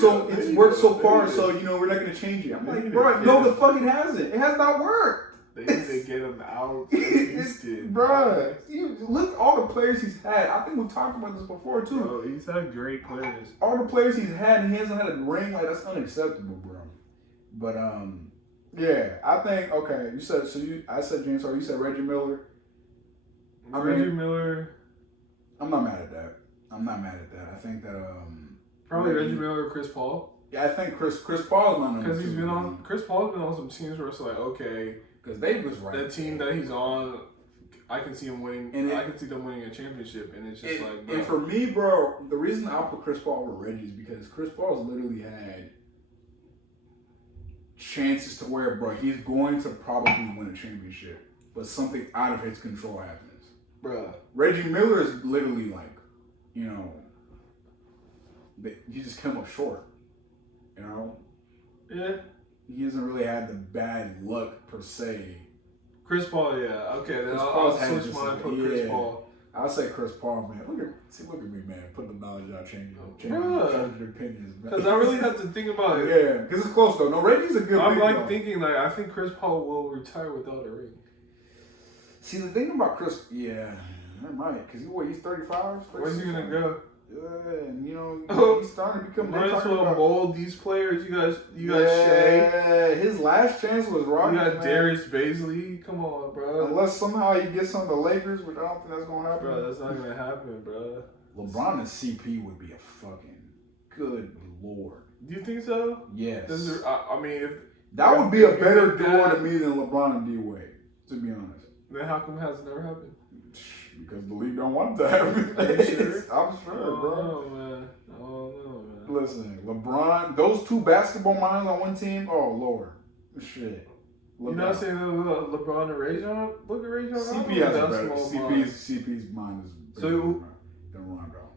so far, so we're not gonna change it. I'm like, bro, no, the fuck it hasn't. It has not worked. They need to get him out of Houston. Bro, look at all the players he's had. I think we talked about this before too. Bro, he's had great players. All the players he's had, and he hasn't had a ring. Like, that's unacceptable, bro. But yeah, I think I said James Harden. You said Reggie Miller. Reggie Miller. I'm not mad at that. I think that probably Reggie Miller or Chris Paul. Yeah, I think Chris Paul's not because Chris Paul's been on some teams where it's like, okay, because they was right. The team that he's on, I can see him winning. I can see them winning a championship, and it's just like. Bro. And for me, bro, the reason I'll put Chris Paul over Reggie is because Chris Paul's literally had chances to where, bro, he's going to probably win a championship, but something out of his control happens. Bruh. Reggie Miller is literally like, he just came up short. Yeah. He hasn't really had the bad luck per se. Chris Paul, yeah. Okay, then I'll switch mine and put Chris Paul. I'll say Chris Paul, man. Look at me, man. Put the knowledge out, change your opinions, man. Because I really have to think about it. Yeah, because it's close though. No, Reggie's a good. I'm thinking I think Chris Paul will retire without a ring. See, the thing about Chris, yeah, that might, because he's 35. Where's he gonna go? Yeah, and he's starting to become. Might as well mold these players. You got Shea. Yeah, his last chance was Rockets. You got Darius Baisley. Come on, bro. Unless somehow he gets on the Lakers, which I don't think that's gonna happen. Bro, that's not gonna happen, bro. LeBron and CP would be a fucking good lord. Do you think so? Yes. I mean, if that would be a better duo to me than LeBron and D Wade, to be honest. Then how come it has never happened? Because the league don't want to happen. Are you sure? I'm sure, bro. Oh man. Listen, LeBron, those two basketball minds on one team. Oh Lord, shit. You're not saying LeBron and Rajon? Look at Rajon. CP has a better. CP's mind is better than Rondo.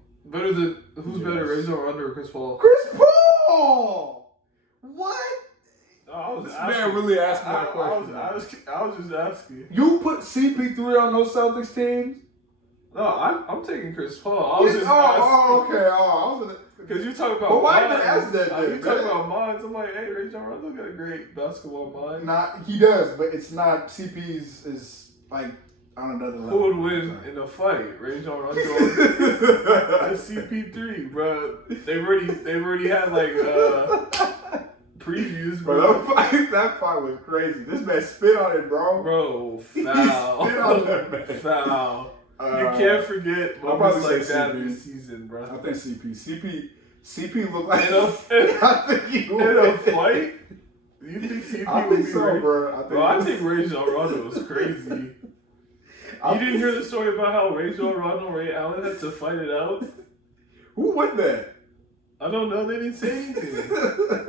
Who's better, Rajon Rondo or Chris Paul? Chris Paul. What? This man really asked my question. I was just asking. You put CP3 on those Celtics teams? No, I'm taking Chris Paul. I was just asking. Okay. Because you talk about. But why did I ask that? You talk about minds. I'm like, hey, Rajon Rondo got a great basketball mind. He does, but it's not. CP's is like on another level. Who would win in a fight, Rajon Rondo and CP3, bro? They've already had like previews, bro. That fight was crazy. This man spit on it, bro. Bro, foul. He spit on that man. Foul. You can't forget moments like that this season, bro. I think CP looked like I think he would in a fight. You think CP would be so, bro? I think Rajon Rondo was crazy. You didn't hear the story about how Rajon Rondo and Ray Allen had to fight it out? Who won that? I don't know. They didn't say anything.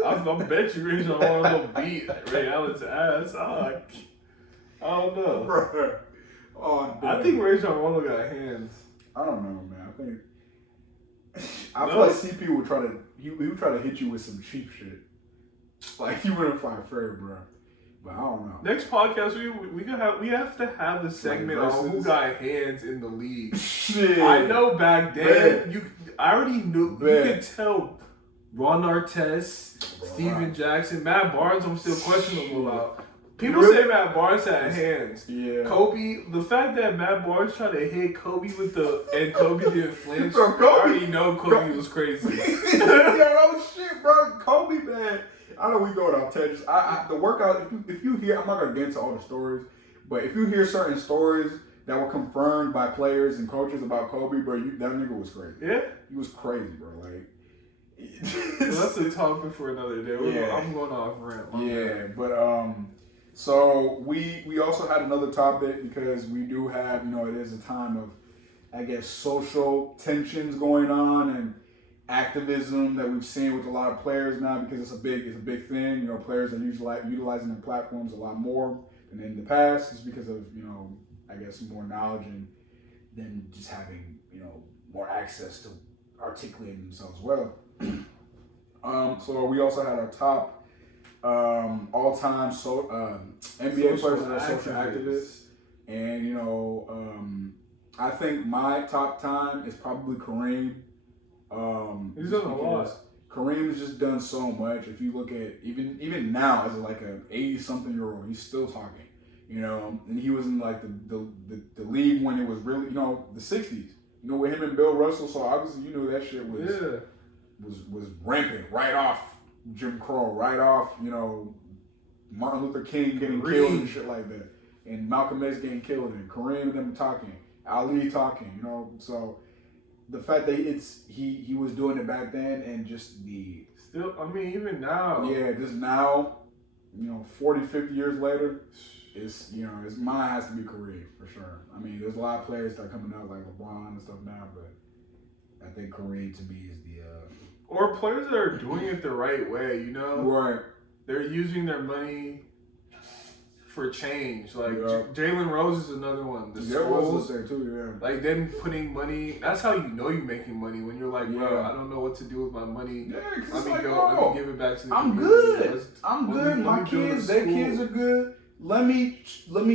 I bet you Rajon Rondo beat Ray Allen's ass. I don't know. Bro. Oh, I think Rajon Rondo got hands. I don't know, man. I feel like CP would try to hit you with some cheap shit. Like he wouldn't fight fair, bro. But I don't know. Next podcast, we have to have the segment on who got hands in the league. Shit. I know back then I already knew. You could tell Ron Artest, Steven Jackson, Matt Barnes. I'm still questionable about. People say Matt Barnes had hands. Yeah. Kobe, the fact that Matt Barnes tried to hit Kobe and Kobe didn't flinch, Bro, I already know Kobe was crazy. Yo, no shit, bro. Kobe, man. I know we going off tangents. The workout, if you hear, I'm not going to get into all the stories, but if you hear certain stories that were confirmed by players and coaches about Kobe, bro, that nigga was crazy. Yeah? He was crazy, bro. Like, well, that's a topic for another day. Yeah. I'm going off rant. Yeah, but so we also had another topic because we do have, it is a time of, I guess, social tensions going on and activism that we've seen with a lot of players now because it's a big thing. Players are utilizing their platforms a lot more than in the past. It's because of, I guess, more knowledge and then just having, more access to articulating themselves well. So we also had our top all-time NBA players that are social activists. And, I think my top time is probably Kareem. He's done a lot. Kareem has just done so much. If you look at even now as like a 80-something-year-old, he's still talking. And he was in like the league when it was really, the 60s. With him and Bill Russell. So obviously, that shit was rampant right off Jim Crow, right off, Martin Luther King getting killed and shit like that, and Malcolm X getting killed, and Kareem and them talking, Ali talking, so the fact that he was doing it back then, and just even now, just now, 40, 50 years later, mine has to be Kareem for sure. I mean, there's a lot of players that are coming out like LeBron and stuff now, but I think Kareem to me is the or players that are doing it the right way, Right. They're using their money for change. Like Jalen Rose is another one. The schools, there too, like them putting money. That's how you know you're making money when you're like, bro, I don't know what to do with my money. Yeah, let me like, let me give it back to the I'm community. good. I'm good. My kids, their kids are good. Let me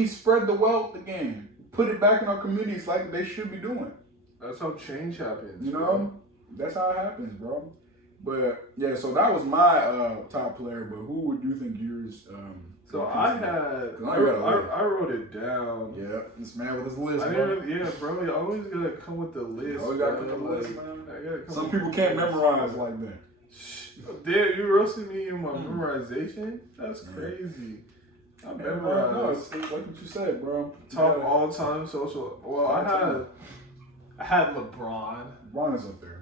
spread the wealth again. Put it back in our communities like they should be doing. That's how change happens. That's how it happens, bro. But yeah, so that was my top player. But who would you think yours? So I wrote it down. Yeah, this man with his list. Bro, you always gotta come with the list. Always gotta come with the list, man. Some people can't memorize like that. Damn, you roasted me in my memorization? That's crazy. I memorized. Like what you said, bro. Top all-time social. Well, I had LeBron. LeBron is up there.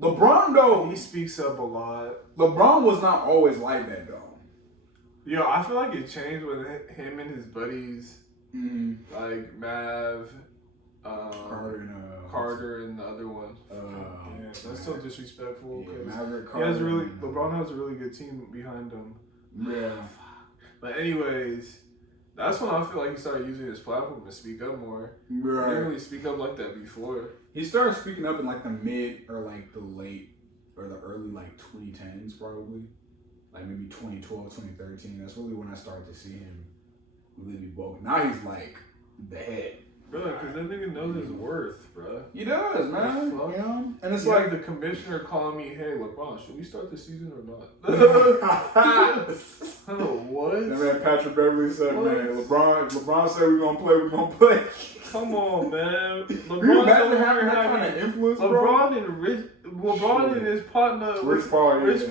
LeBron, though, he speaks up a lot. LeBron was not always like that, though. Yo, I feel like it changed with him and his buddies, like Mav, Carter, and the other one. That's so disrespectful. LeBron has a really good team behind him. Yeah. But anyways, that's when I feel like he started using his platform to speak up more. Right. He didn't really speak up like that before. He started speaking up in like the mid or like the late or the early like 2010s probably. Like maybe 2012, 2013. That's really when I started to see him really be vocal. Now he's like the head. Bro, because that nigga knows his worth, bro. He does, man. And it's like the commissioner calling me, hey, LeBron, should we start the season or not? What? That man Patrick Beverly said, man, LeBron said we're going to play. Come on, man. LeBron's having that kind of influence, LeBron and his partner, Rich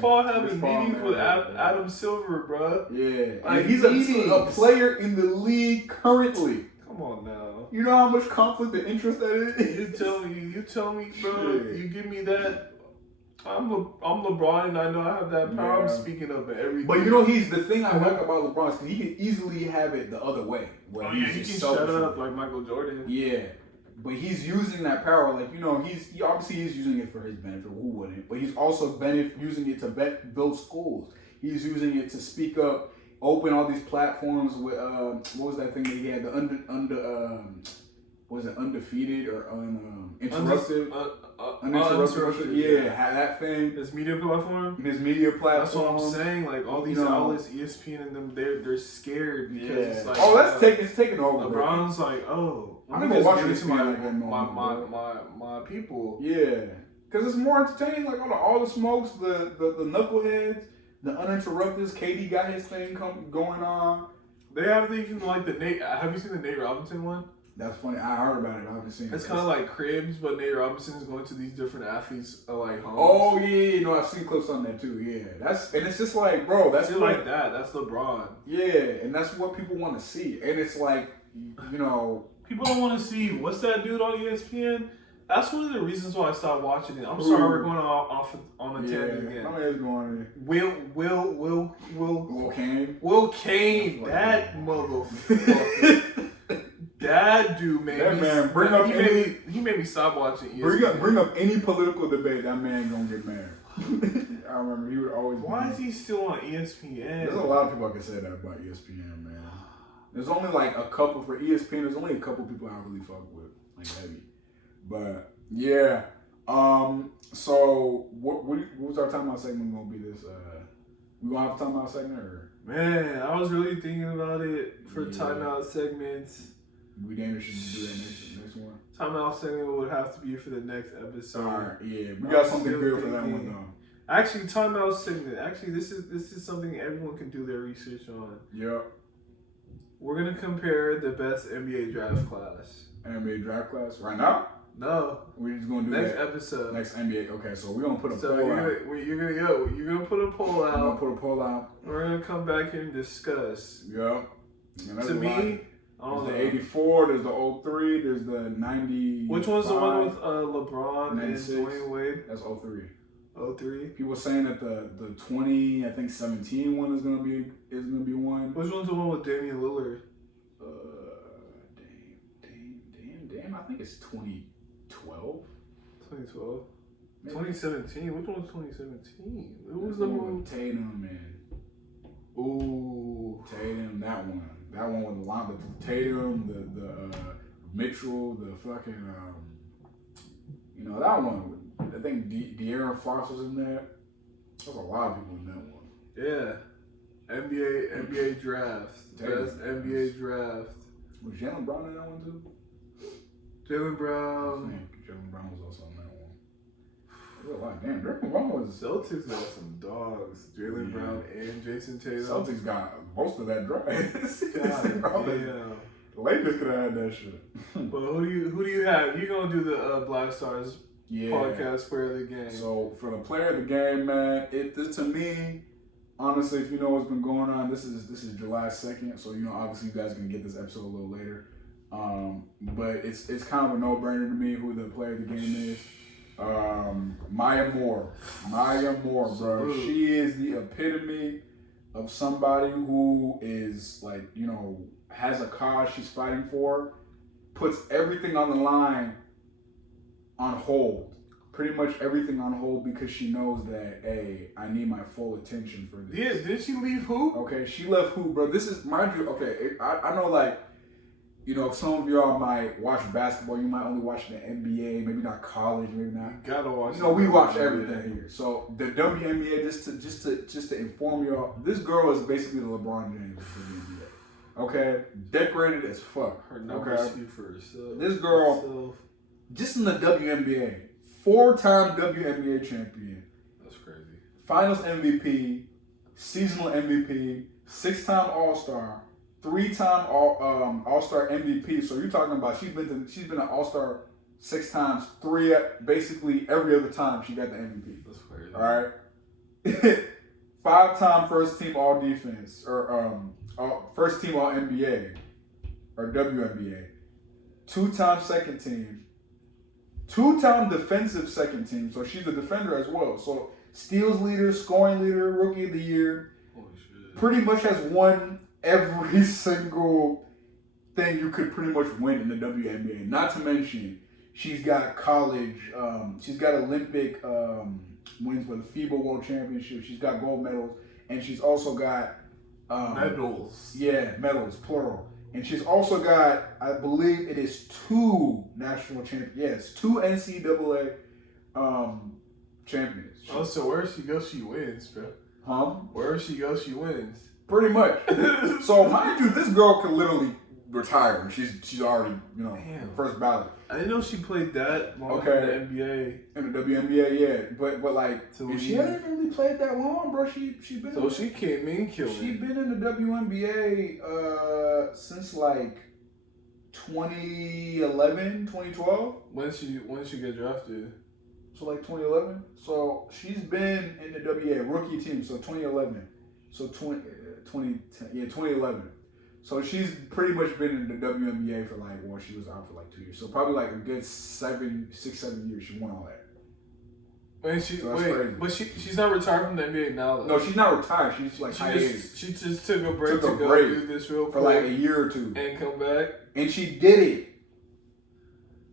Paul having meetings with Adam Silver, bro. Yeah. Like, he's a player in the league currently. Come on now. You know how much conflict of interest that is? You tell me, bro. Shit. You give me that. I'm LeBron, and I know I have that power. I'm speaking up at everything. But he's the thing I like about LeBron is because he can easily have it the other way. He can shut up like Michael Jordan. Yeah, but he's using that power. Like he obviously is using it for his benefit. Who wouldn't? But he's also using it to build schools. He's using it to speak up. Open all these platforms with what was that thing that he had, the undefeated or uninterrupted? Uninterrupted. Yeah, had that thing. His media platform. That's what I'm saying. Like all these outlets, ESPN and them, they're scared because it's like it's taking over. LeBron's like, I'm gonna watch it to my people. Yeah, because it's more entertaining. Like all the smokes, the knuckleheads. The uninterrupteds, KD got his thing going on. They have even like the Nate. Have you seen the Nate Robinson one? That's funny. I heard about it. I haven't seen it. It's kind of like Cribs, but Nate Robinson's going to these different athletes like homes. Oh yeah, I've seen clips on that too. Yeah, and it's just like, bro, that's like that. That's LeBron. Yeah, and that's what people want to see. And it's like, People don't want to see what's that dude on ESPN. That's one of the reasons why I stopped watching it. I'm sorry, we're going off on a tangent again. My man's going. Will Kane. Will Kane, that motherfucker. That dude made that me. Man, bring up he made me stop watching ESPN. Bring up any political debate. That man gonna get mad. I remember he would always. Why is he still on ESPN? There's a lot of people I can say that about ESPN, man. There's only like a couple for ESPN. There's only a couple people I really fuck with, like heavy. But yeah. So what was our timeout segment gonna be? This we gonna have a timeout segment or? Man, I was really thinking about it for timeout segments. We damn should do that next one. Timeout segment would have to be for the next episode. All right, yeah, we got something good for that one though. Actually, timeout segment. Actually, this is something everyone can do their research on. Yep. We're gonna compare the best NBA draft class. NBA draft class right now? No. We're just gonna do next that. episode. Next NBA. Okay, so we're gonna put a poll out. You're gonna put a poll out. We're gonna put a poll out. We're gonna come back here and discuss. Yep. To me, there's the 84, there's the 03, there's the 90. Which one's the one with LeBron 96. And Dwayne Wade? That's 03. 03. People saying that the 20, I think 17 one is gonna be one. Which one's the one with Damian Lillard? Damn. I think it's 2012. 2012. 2017. Which one was 2017? It was the one with Tatum and. Ooh. Tatum, that one. That one with the Tatum, the Mitchell, the fucking that one. I think De'Aaron Fox was in that. There's a lot of people in that one. Yeah. NBA draft. Best NBA draft. Was Jaylen Brown in that one too? Jaylen Brown. I think Jaylen Brown was also in that one. There's a lot. Damn, Jaylen Brown was. Celtics got some dogs. Jaylen Brown and Jason Tatum. Celtics got most of that draft. God damn. The Lakers could have had that shit. But who do you have? You're gonna do the Blaxk Stars podcast player of the game. So for the player of the game, man, this to me, honestly, if you know what's been going on, this is July 2nd. So obviously you guys are gonna get this episode a little later. But it's kind of a no-brainer to me who the player of the game is. Maya Moore, bro. She is the epitome of somebody who is like, has a cause she's fighting for, puts everything on the line on hold. Pretty much everything on hold because she knows that, hey, I need my full attention for this. Yeah, did she leave who? Okay, she left who, bro? This is, mind you, okay, I know like, some of y'all might watch basketball. You might only watch the NBA, maybe not college, maybe not. You gotta watch. We watch everything here. So the WNBA, just to inform y'all, this girl is basically the LeBron James of the NBA. Okay, decorated as fuck. Her numbers speak for herself. This girl, just in the WNBA, 4-time WNBA champion. That's crazy. Finals MVP, seasonal MVP, 6-time All-Star. 3-time All-Star MVP. So you're talking about she's been an All-Star 6 times. Basically every other time she got the MVP. That's crazy. All right. 5-time first team All Defense or first team All NBA or WNBA. 2-time second team. 2-time defensive second team. So she's a defender as well. So steals leader, scoring leader, rookie of the year. Holy shit. Pretty much has won every single thing you could pretty much win in the WNBA. Not to mention, she's got college, she's got Olympic wins for the FIBA World Championship. She's got gold medals, and she's also got medals. Yeah, medals, plural. And she's also got, I believe it is 2 national champions. Yes, 2 NCAA champions. Oh, so wherever she goes, she wins, bro. Huh? Wherever she goes, she wins. Pretty much. So mind you, this girl could literally retire. She's already, first ballot. I didn't know she played that long in the NBA. In the WNBA, yeah. But like, she hasn't really played that long, bro. She been. So she came in killing. She been in the WNBA since like 2011, 2012. When she get drafted? So like 2011. So she's been in the WNBA rookie team. So 2011. So 2010, 2011. So she's pretty much been in the WNBA for she was out for 2 years. So probably a good 7 years. She won all that. But she's not retired from the NBA now, though. No, she's not retired. She's she just took a break to go do this real quick. For a year or two. And come back. And she did it.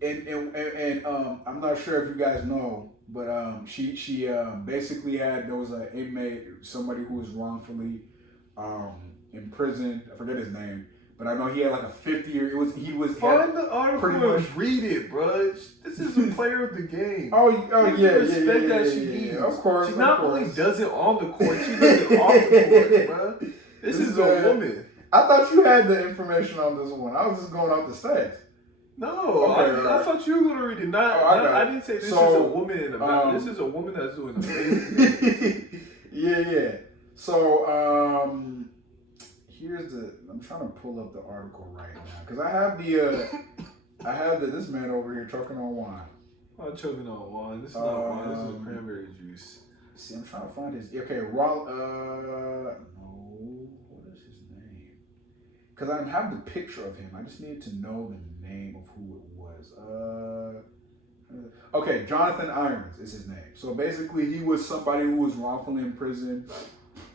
And I'm not sure if you guys know, but she basically there was an inmate, somebody who was wrongfully imprisoned. I forget his name. But I know he had a 50-year. Find the article and read it, bro. This is a player of the game. Respect that she needs. Of course. She not only does it on the court, she does it off the court, bro. This is a woman. I thought you had the information on this one. I was just going off the stats. No, I thought you were gonna read it. I didn't say this is a woman in the back. This is a woman that's doing amazing. Yeah. So I'm trying to pull up the article right now because I have this man over here choking on wine. I'm choking on wine. This is not wine. This is cranberry juice. See, I'm trying to find his. Okay, no, what is his name? Because I have the picture of him. I just need to know the name of who it was. Okay, Jonathan Irons is his name. So basically, he was somebody who was wrongfully imprisoned.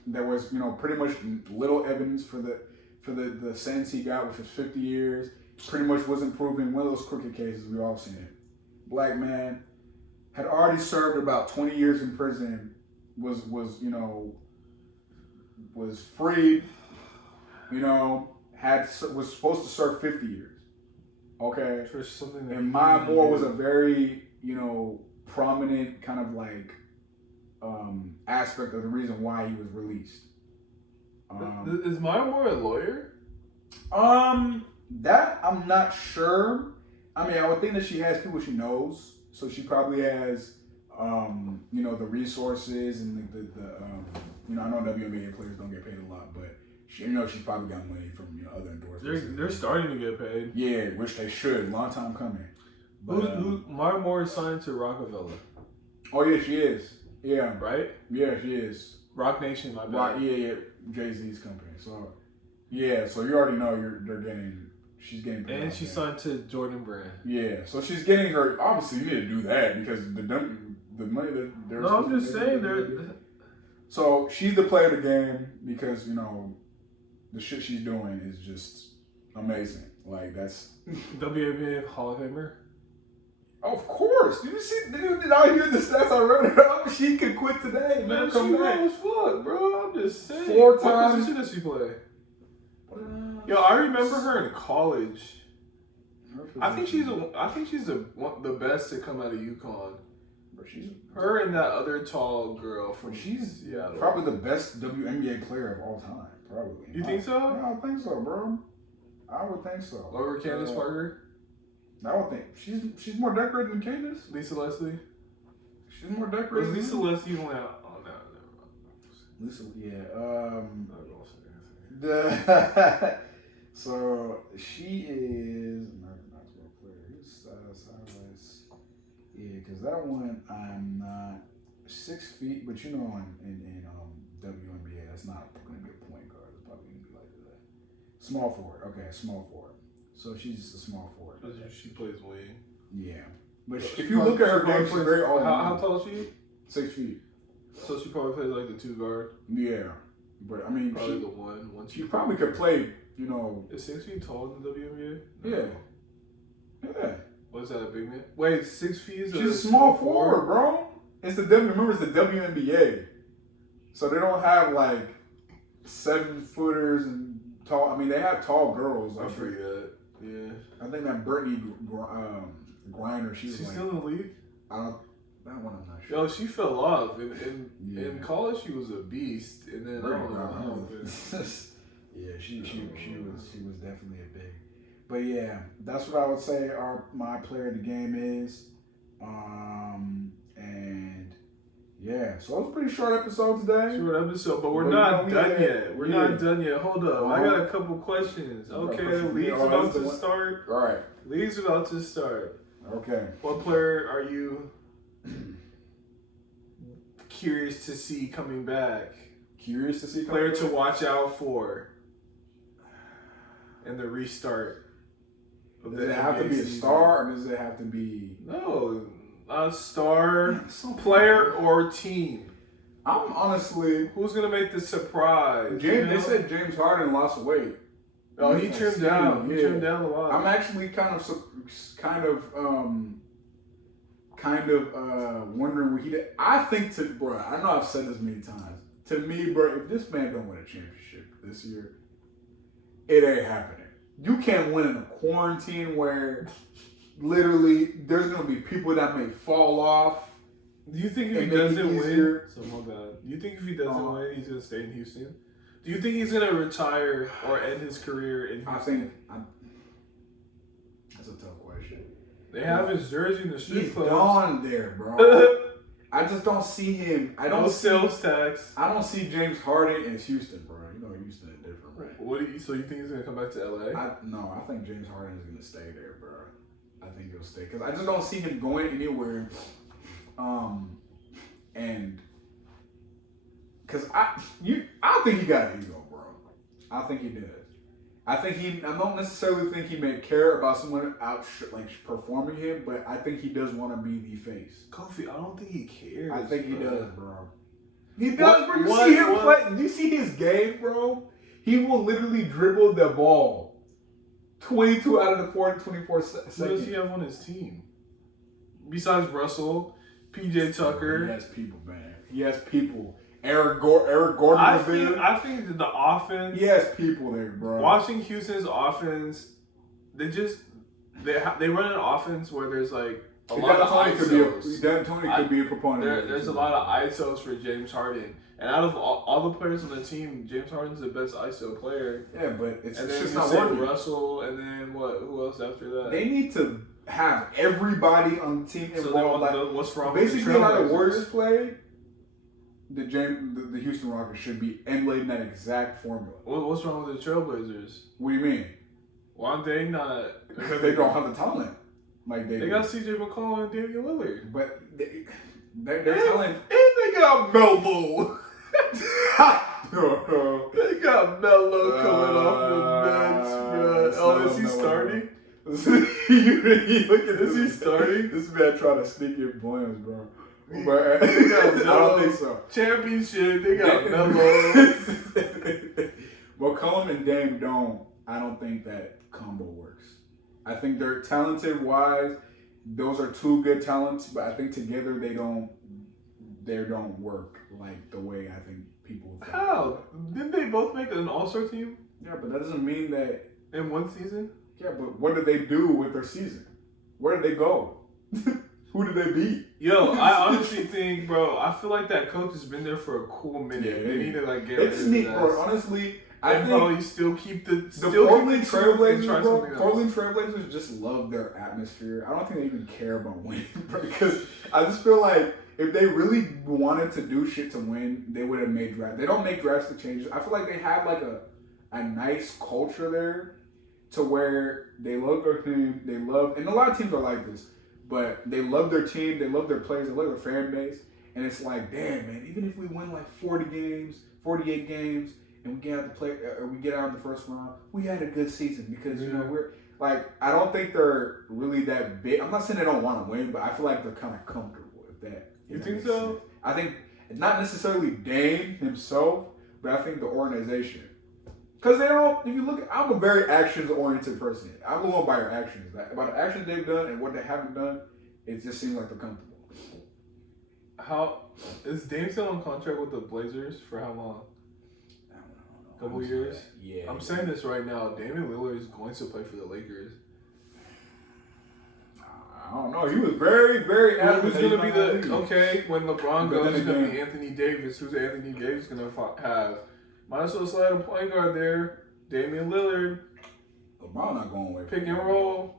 There was, pretty much little evidence for the sentence he got, which was 50 years. Pretty much wasn't proven. One of those crooked cases we all seen it. Black man had already served about 20 years in prison. Was freed. Was supposed to serve 50 years. Okay. For something. And Maya Moore was a very prominent kind of aspect of the reason why he was released. Is Maya Moore a lawyer? That I'm not sure. I mean, I would think that she has people she knows, so she probably has, the resources and I know WNBA players don't get paid a lot, but she's probably got money from other endorsements. They're starting to get paid. Yeah, which they should. Long time coming. But, Maya Moore is signed to Rockefeller. Oh yeah, she is. Yeah. Right? Yeah, she is. Rock Nation, my bad. Yeah. Jay-Z's company. So, yeah. So you already know she's getting paid. And she's signed to Jordan Brand. Yeah. So she's getting her. Obviously, you need to do that because the money that they're. No, I'm just saying they're. So she's the player of the game because the shit she's doing is just amazing. That's WNBA Hall of Famer. Of course. Did I hear the stats I read? She could quit today. Man, she raw as fuck, bro. I'm just saying. 4 times. What position does she play? Yo, I remember her in college. I think she's the best to come out of UConn. Her and that other tall girl from Seattle. Probably the best WNBA player of all time. Probably. You think so? Yeah, I think so, bro. I would think so. Over Candace Parker? I would think she's more decorated than Candace. Lisa Leslie. She's more decorated. Was Lisa Leslie only out? Oh no. Lisa, yeah. I'm not gonna say anything. So she is American basketball player. Who's size? Yeah, because that one I'm not 6 feet, but in WNBA that's not going to be a point guard. It's probably going to be like a small forward. Okay, small forward. So she's a small forward. She plays wing. Yeah. But if you look at her game, she's very old. How tall is she? 6 feet. So she probably plays like the 2 guard. Yeah. But I mean, probably the one. She probably could play, Is 6 feet tall in the WNBA? No. Yeah. What's that, a big man? Wait, 6 feet? She's a small forward, bro. Remember, it's the WNBA. So they don't have 7-footers and tall. I mean, they have tall girls. I forget. Yeah. I think that Brittany Griner, she's still in the league? That one I'm not sure. Yo, she fell off. In college, she was a beast. And then I don't know what happened. Yeah, she was definitely a big. But yeah, that's what I would say my player of the game is. And yeah, so it was a pretty short episode today. Short episode, but we're not done yet. We're not done yet. Hold up. I got a couple questions. Okay, league's about to start. All right. League's about to start. Okay. What player are you curious to see coming back? Curious to see player to watch out for. and the restart. Does it have to be a star, or does it have to be a star player or team? I'm honestly, who's gonna make the surprise? They said James Harden lost weight. Oh, he trimmed down. He trimmed down a lot. I'm actually kind of wondering what he did. I think bro, I know I've said this many times. To me, bro, if this man don't win a championship this year, it ain't happening. You can't win in a quarantine where literally there's gonna be people that may fall off. Do you think if he doesn't win, so my bad. Do you think if he doesn't win, he's gonna stay in Houston? Do you think he's gonna retire or end his career in Houston? That's a tough question. They have his jersey in the street He's clubs. gone there, bro. I just don't see him. No sales tax. I don't see James Harden in Houston, bro. You know Houston is different. Right. So you think he's gonna come back to LA? No, I think James Harden is gonna stay there, bro. I think he'll stay because I just don't see him going anywhere. And because I don't think he got an ego, bro. I think he does. I don't necessarily think he may care about someone performing him, but I think he does want to be the face. Kofi, I don't think he cares. I think he does, bro. He does, bro. You see him play? Do you see his game, bro? He will literally dribble the ball 22 out of the 24 seconds. Who does he have on his team? Besides Russell, PJ Tucker. He has people, man. He has people. Eric Gordon was there. I think that the offense. He has people there, bro. Watching Houston's offense, they run an offense where there's like a lot of ISOs. D'Antoni could be a proponent. There's a lot of ISOs for James Harden. And out of all the players on the team, James Harden's the best ISO player. Yeah, but it's and then just you not say working. Russell, and then what? Who else after that? They need to have everybody on the team involved. So what's wrong? Basically, how the Warriors play, the Houston Rockets should be emulating that exact formula. What's wrong with the Trailblazers? What do you mean? Why aren't they not? Because they don't have the talent. Like they got CJ McCollum and Damian Lillard. But they're talent. And they got Melo. They got Melo coming off the bench, bro. Oh, is he starting? You look at this. Is he starting? This man trying to sneak in blams, bro. But I don't think so. Championship, they got Melo. McCollum and Dame I don't think that combo works. I think they're talented wise. Those are two good talents, but I think together they don't work like the way I think people think. How? Didn't they both make an all-star team? Yeah, but that doesn't mean that in one season? Yeah, but what did they do with their season? Where did they go? Who did they beat? Yo, I honestly think, bro, I feel like that coach has been there for a cool minute. Yeah, they need to get rid of that. Bro, honestly, I think probably still keep the Portland Trailblazers, bro. Portland Trailblazers just love their atmosphere. I don't think they even care about winning, bro, because I just feel like if they really wanted to do shit to win, they would have made draft. They don't make drastic changes. I feel like they have like a nice culture there to where they love their team. And a lot of teams are like this, but they love their team. They love their players. They love their fan base. And it's like, damn, man, even if we win like 40 games, 48 games, and we get out in the first round, we had a good season because we're like, I don't think they're really that big. I'm not saying they don't want to win, but I feel like they're kind of comfortable with that. You think so? I think not necessarily Dame himself, but I think the organization. Because they don't. If you look, I'm a very actions-oriented person. I'm going by your actions. About the actions they've done and what they haven't done, it just seems like they're comfortable. How is Dame still on contract with the Blazers for how long? Couple years? Yeah. I'm saying this right now. Damian Lillard is going to play for the Lakers. I don't know. He was very, very adamant. Who's going to be when LeBron goes, it's going to be Anthony Davis. Who's Anthony Davis going to have? Might as well slide a point guard there. Damian Lillard. LeBron not going away. Pick and roll.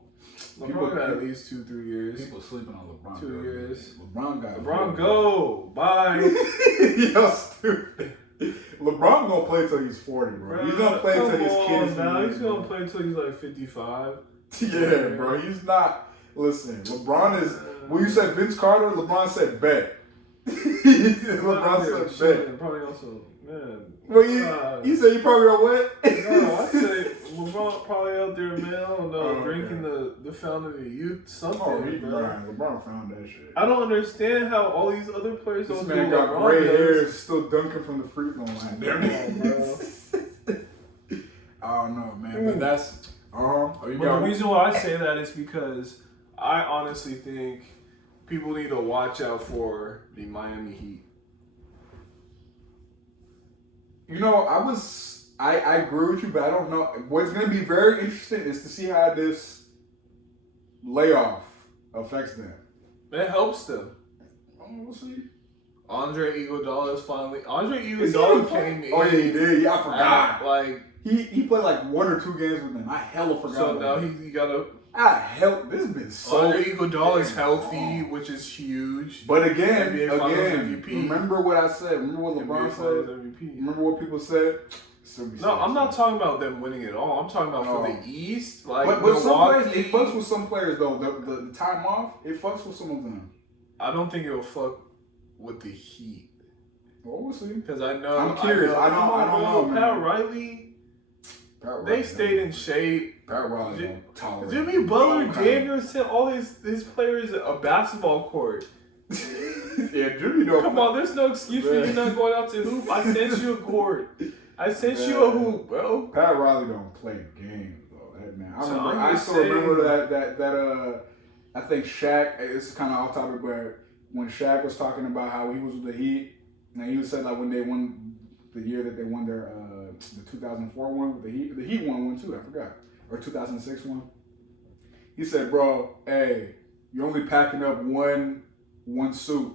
LeBron got at least 2-3 years. People sleeping on LeBron. 2 years. LeBron go. Bye. Yo, stupid. LeBron gonna play till he's 40, bro. He's gonna play till his kids. He's gonna play till he's like 55. Yeah, bro. He's not. Listen, LeBron is. When you said Vince Carter, LeBron said bet. LeBron said bet. Probably also, man. Well, you said you probably are what? No, I said LeBron LeBron probably out there, man. I don't know, drinking the fountain of youth, something. LeBron found that shit. I don't understand how all these other players don't do This man got LeBron gray does. hair, still dunking from the free throw line. Damn, bro. I don't know, man, but that's the reason why I say that is because I honestly think people need to watch out for the Miami Heat. You know, I agree with you, but I don't know. What's going to be very interesting is to see how this layoff affects them. It helps them. We'll see. Andre Iguodala came in. Oh yeah, he did. Yeah, I forgot. Like he played like 1 or 2 games with them. I hella forgot. So now he got a. This has been so. Andre Iguodala is healthy, which is huge. But again, MVP. Remember what I said. Remember what LeBron said. MVP. Remember what people said. No, I'm not talking about them winning it all. I'm talking about for the East. Like, but some players, it fucks with some players though. The time off, it fucks with some of them. I don't think it'll fuck with the Heat. Well, we'll see. Because I know. I'm curious. I don't know. Pat Riley. They stayed in shape. Pat Riley don't tolerate. Jimmy Butler damn near sent all his players a basketball court. Yeah, Jimmy don't. Come on, there's no excuse for you not going out to hoop. I sent you a court. I sent you a hoop, bro. Pat Riley don't play games, though. That man. I still remember that. I think Shaq. It's kind of off topic, but when Shaq was talking about how he was with the Heat, and he said like when they won the year that they won their the 2004 one with the Heat won one too. I forgot, or 2006 one. He said, "Bro, hey, you're only packing up one suit."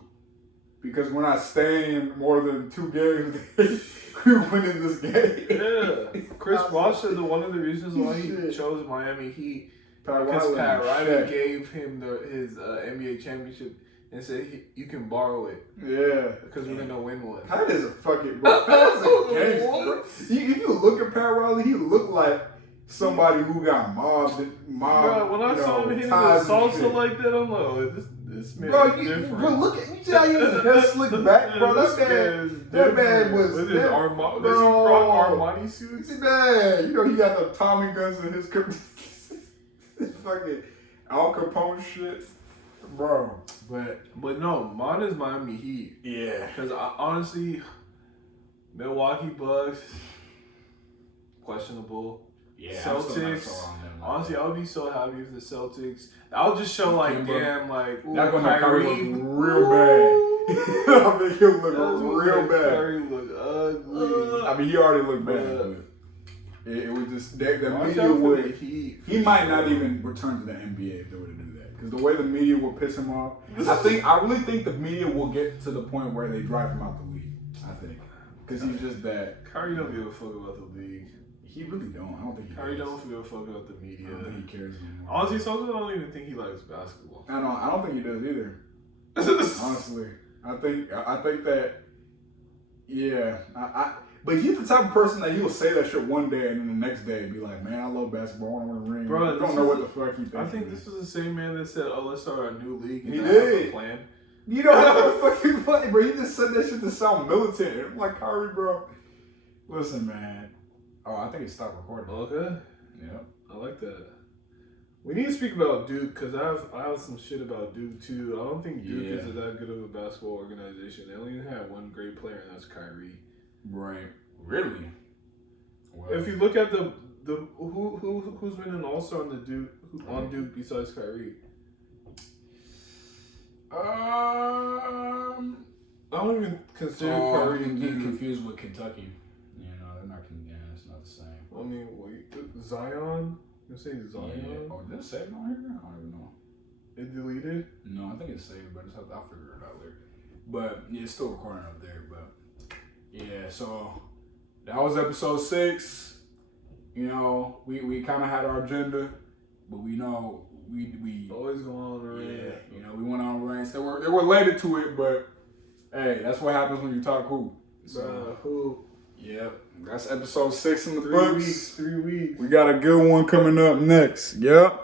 Because we're not staying more than 2 games, we're winning this game. Yeah. Chris Bosh said that one of the reasons why he chose Miami Heat because Pat Riley gave him his NBA championship and said you can borrow it. Yeah. Because we're going to win one. Pat is a fucking bro. Pat is a gangster, bro. If you look at Pat Riley, he looked like somebody who got mobbed. Bro, when I saw him hitting the salsa like that, I'm like, oh, this man is different. Bro, look at you see how he was hair slicked back, bro. That man was. With his Armani suits. Man, you know he got the Tommy guns in his fucking Al Capone shit, bro. But no, mine is Miami Heat. Yeah. Because honestly, Milwaukee Bucks, questionable. Yeah, Celtics. Honestly, I would be so happy if the Celtics. I'll just show like, damn, like, ooh, that's gonna Kyrie look real bad. I'll make him look real bad. Kyrie look ugly. I mean, he already looked bad. But it was just the media would. He might not even return to the NBA if they were to do that. Because the way the media will piss him off, I really think the media will get to the point where they drive him out the league. I think because he's just that. Kyrie don't give a fuck about the league. He really don't. I don't think he Kyrie does. don't give a fuck about the media. I don't think he cares anymore. Honestly, sometimes I don't even think he likes basketball. I don't think he does either. Honestly, I think that. Yeah, but he's the type of person that he'll say that shit one day and then the next day be like, "Man, I love basketball. I want to win a ring." Bro, I don't know what the fuck he thinks. I think this was the same man that said, "Oh, let's start a new league." And he did. Plan. You don't have a fucking plan, bro. He just said that shit to sound militant. I'm like, Kyrie, bro. Listen, man. Oh, I think it stopped recording. Okay. Yep. I like that. We need to speak about Duke because I have some shit about Duke too. I don't think Duke is that good of a basketball organization. They only have one great player, and that's Kyrie. Right. Really? Well, if you look at the who's been an All-Star on Duke besides Kyrie? I don't even consider Kyrie. I'm getting confused with Kentucky. They're not. Yeah, it's not the same. I mean, Zion. You say Zion? Yeah. Oh, did it save on here? I don't even know. It deleted? No, I think it's saved, but I'll figure it out later. But yeah, it's still recording up there. But yeah, so that was episode 6. We kind of had our agenda, but we always going on a rant. Yeah, we went on rants. They were related to it, but hey, that's what happens when you talk hoop. So hoop. Yep, that's episode 6 in the books. 3 weeks. We got a good one coming up next. Yep.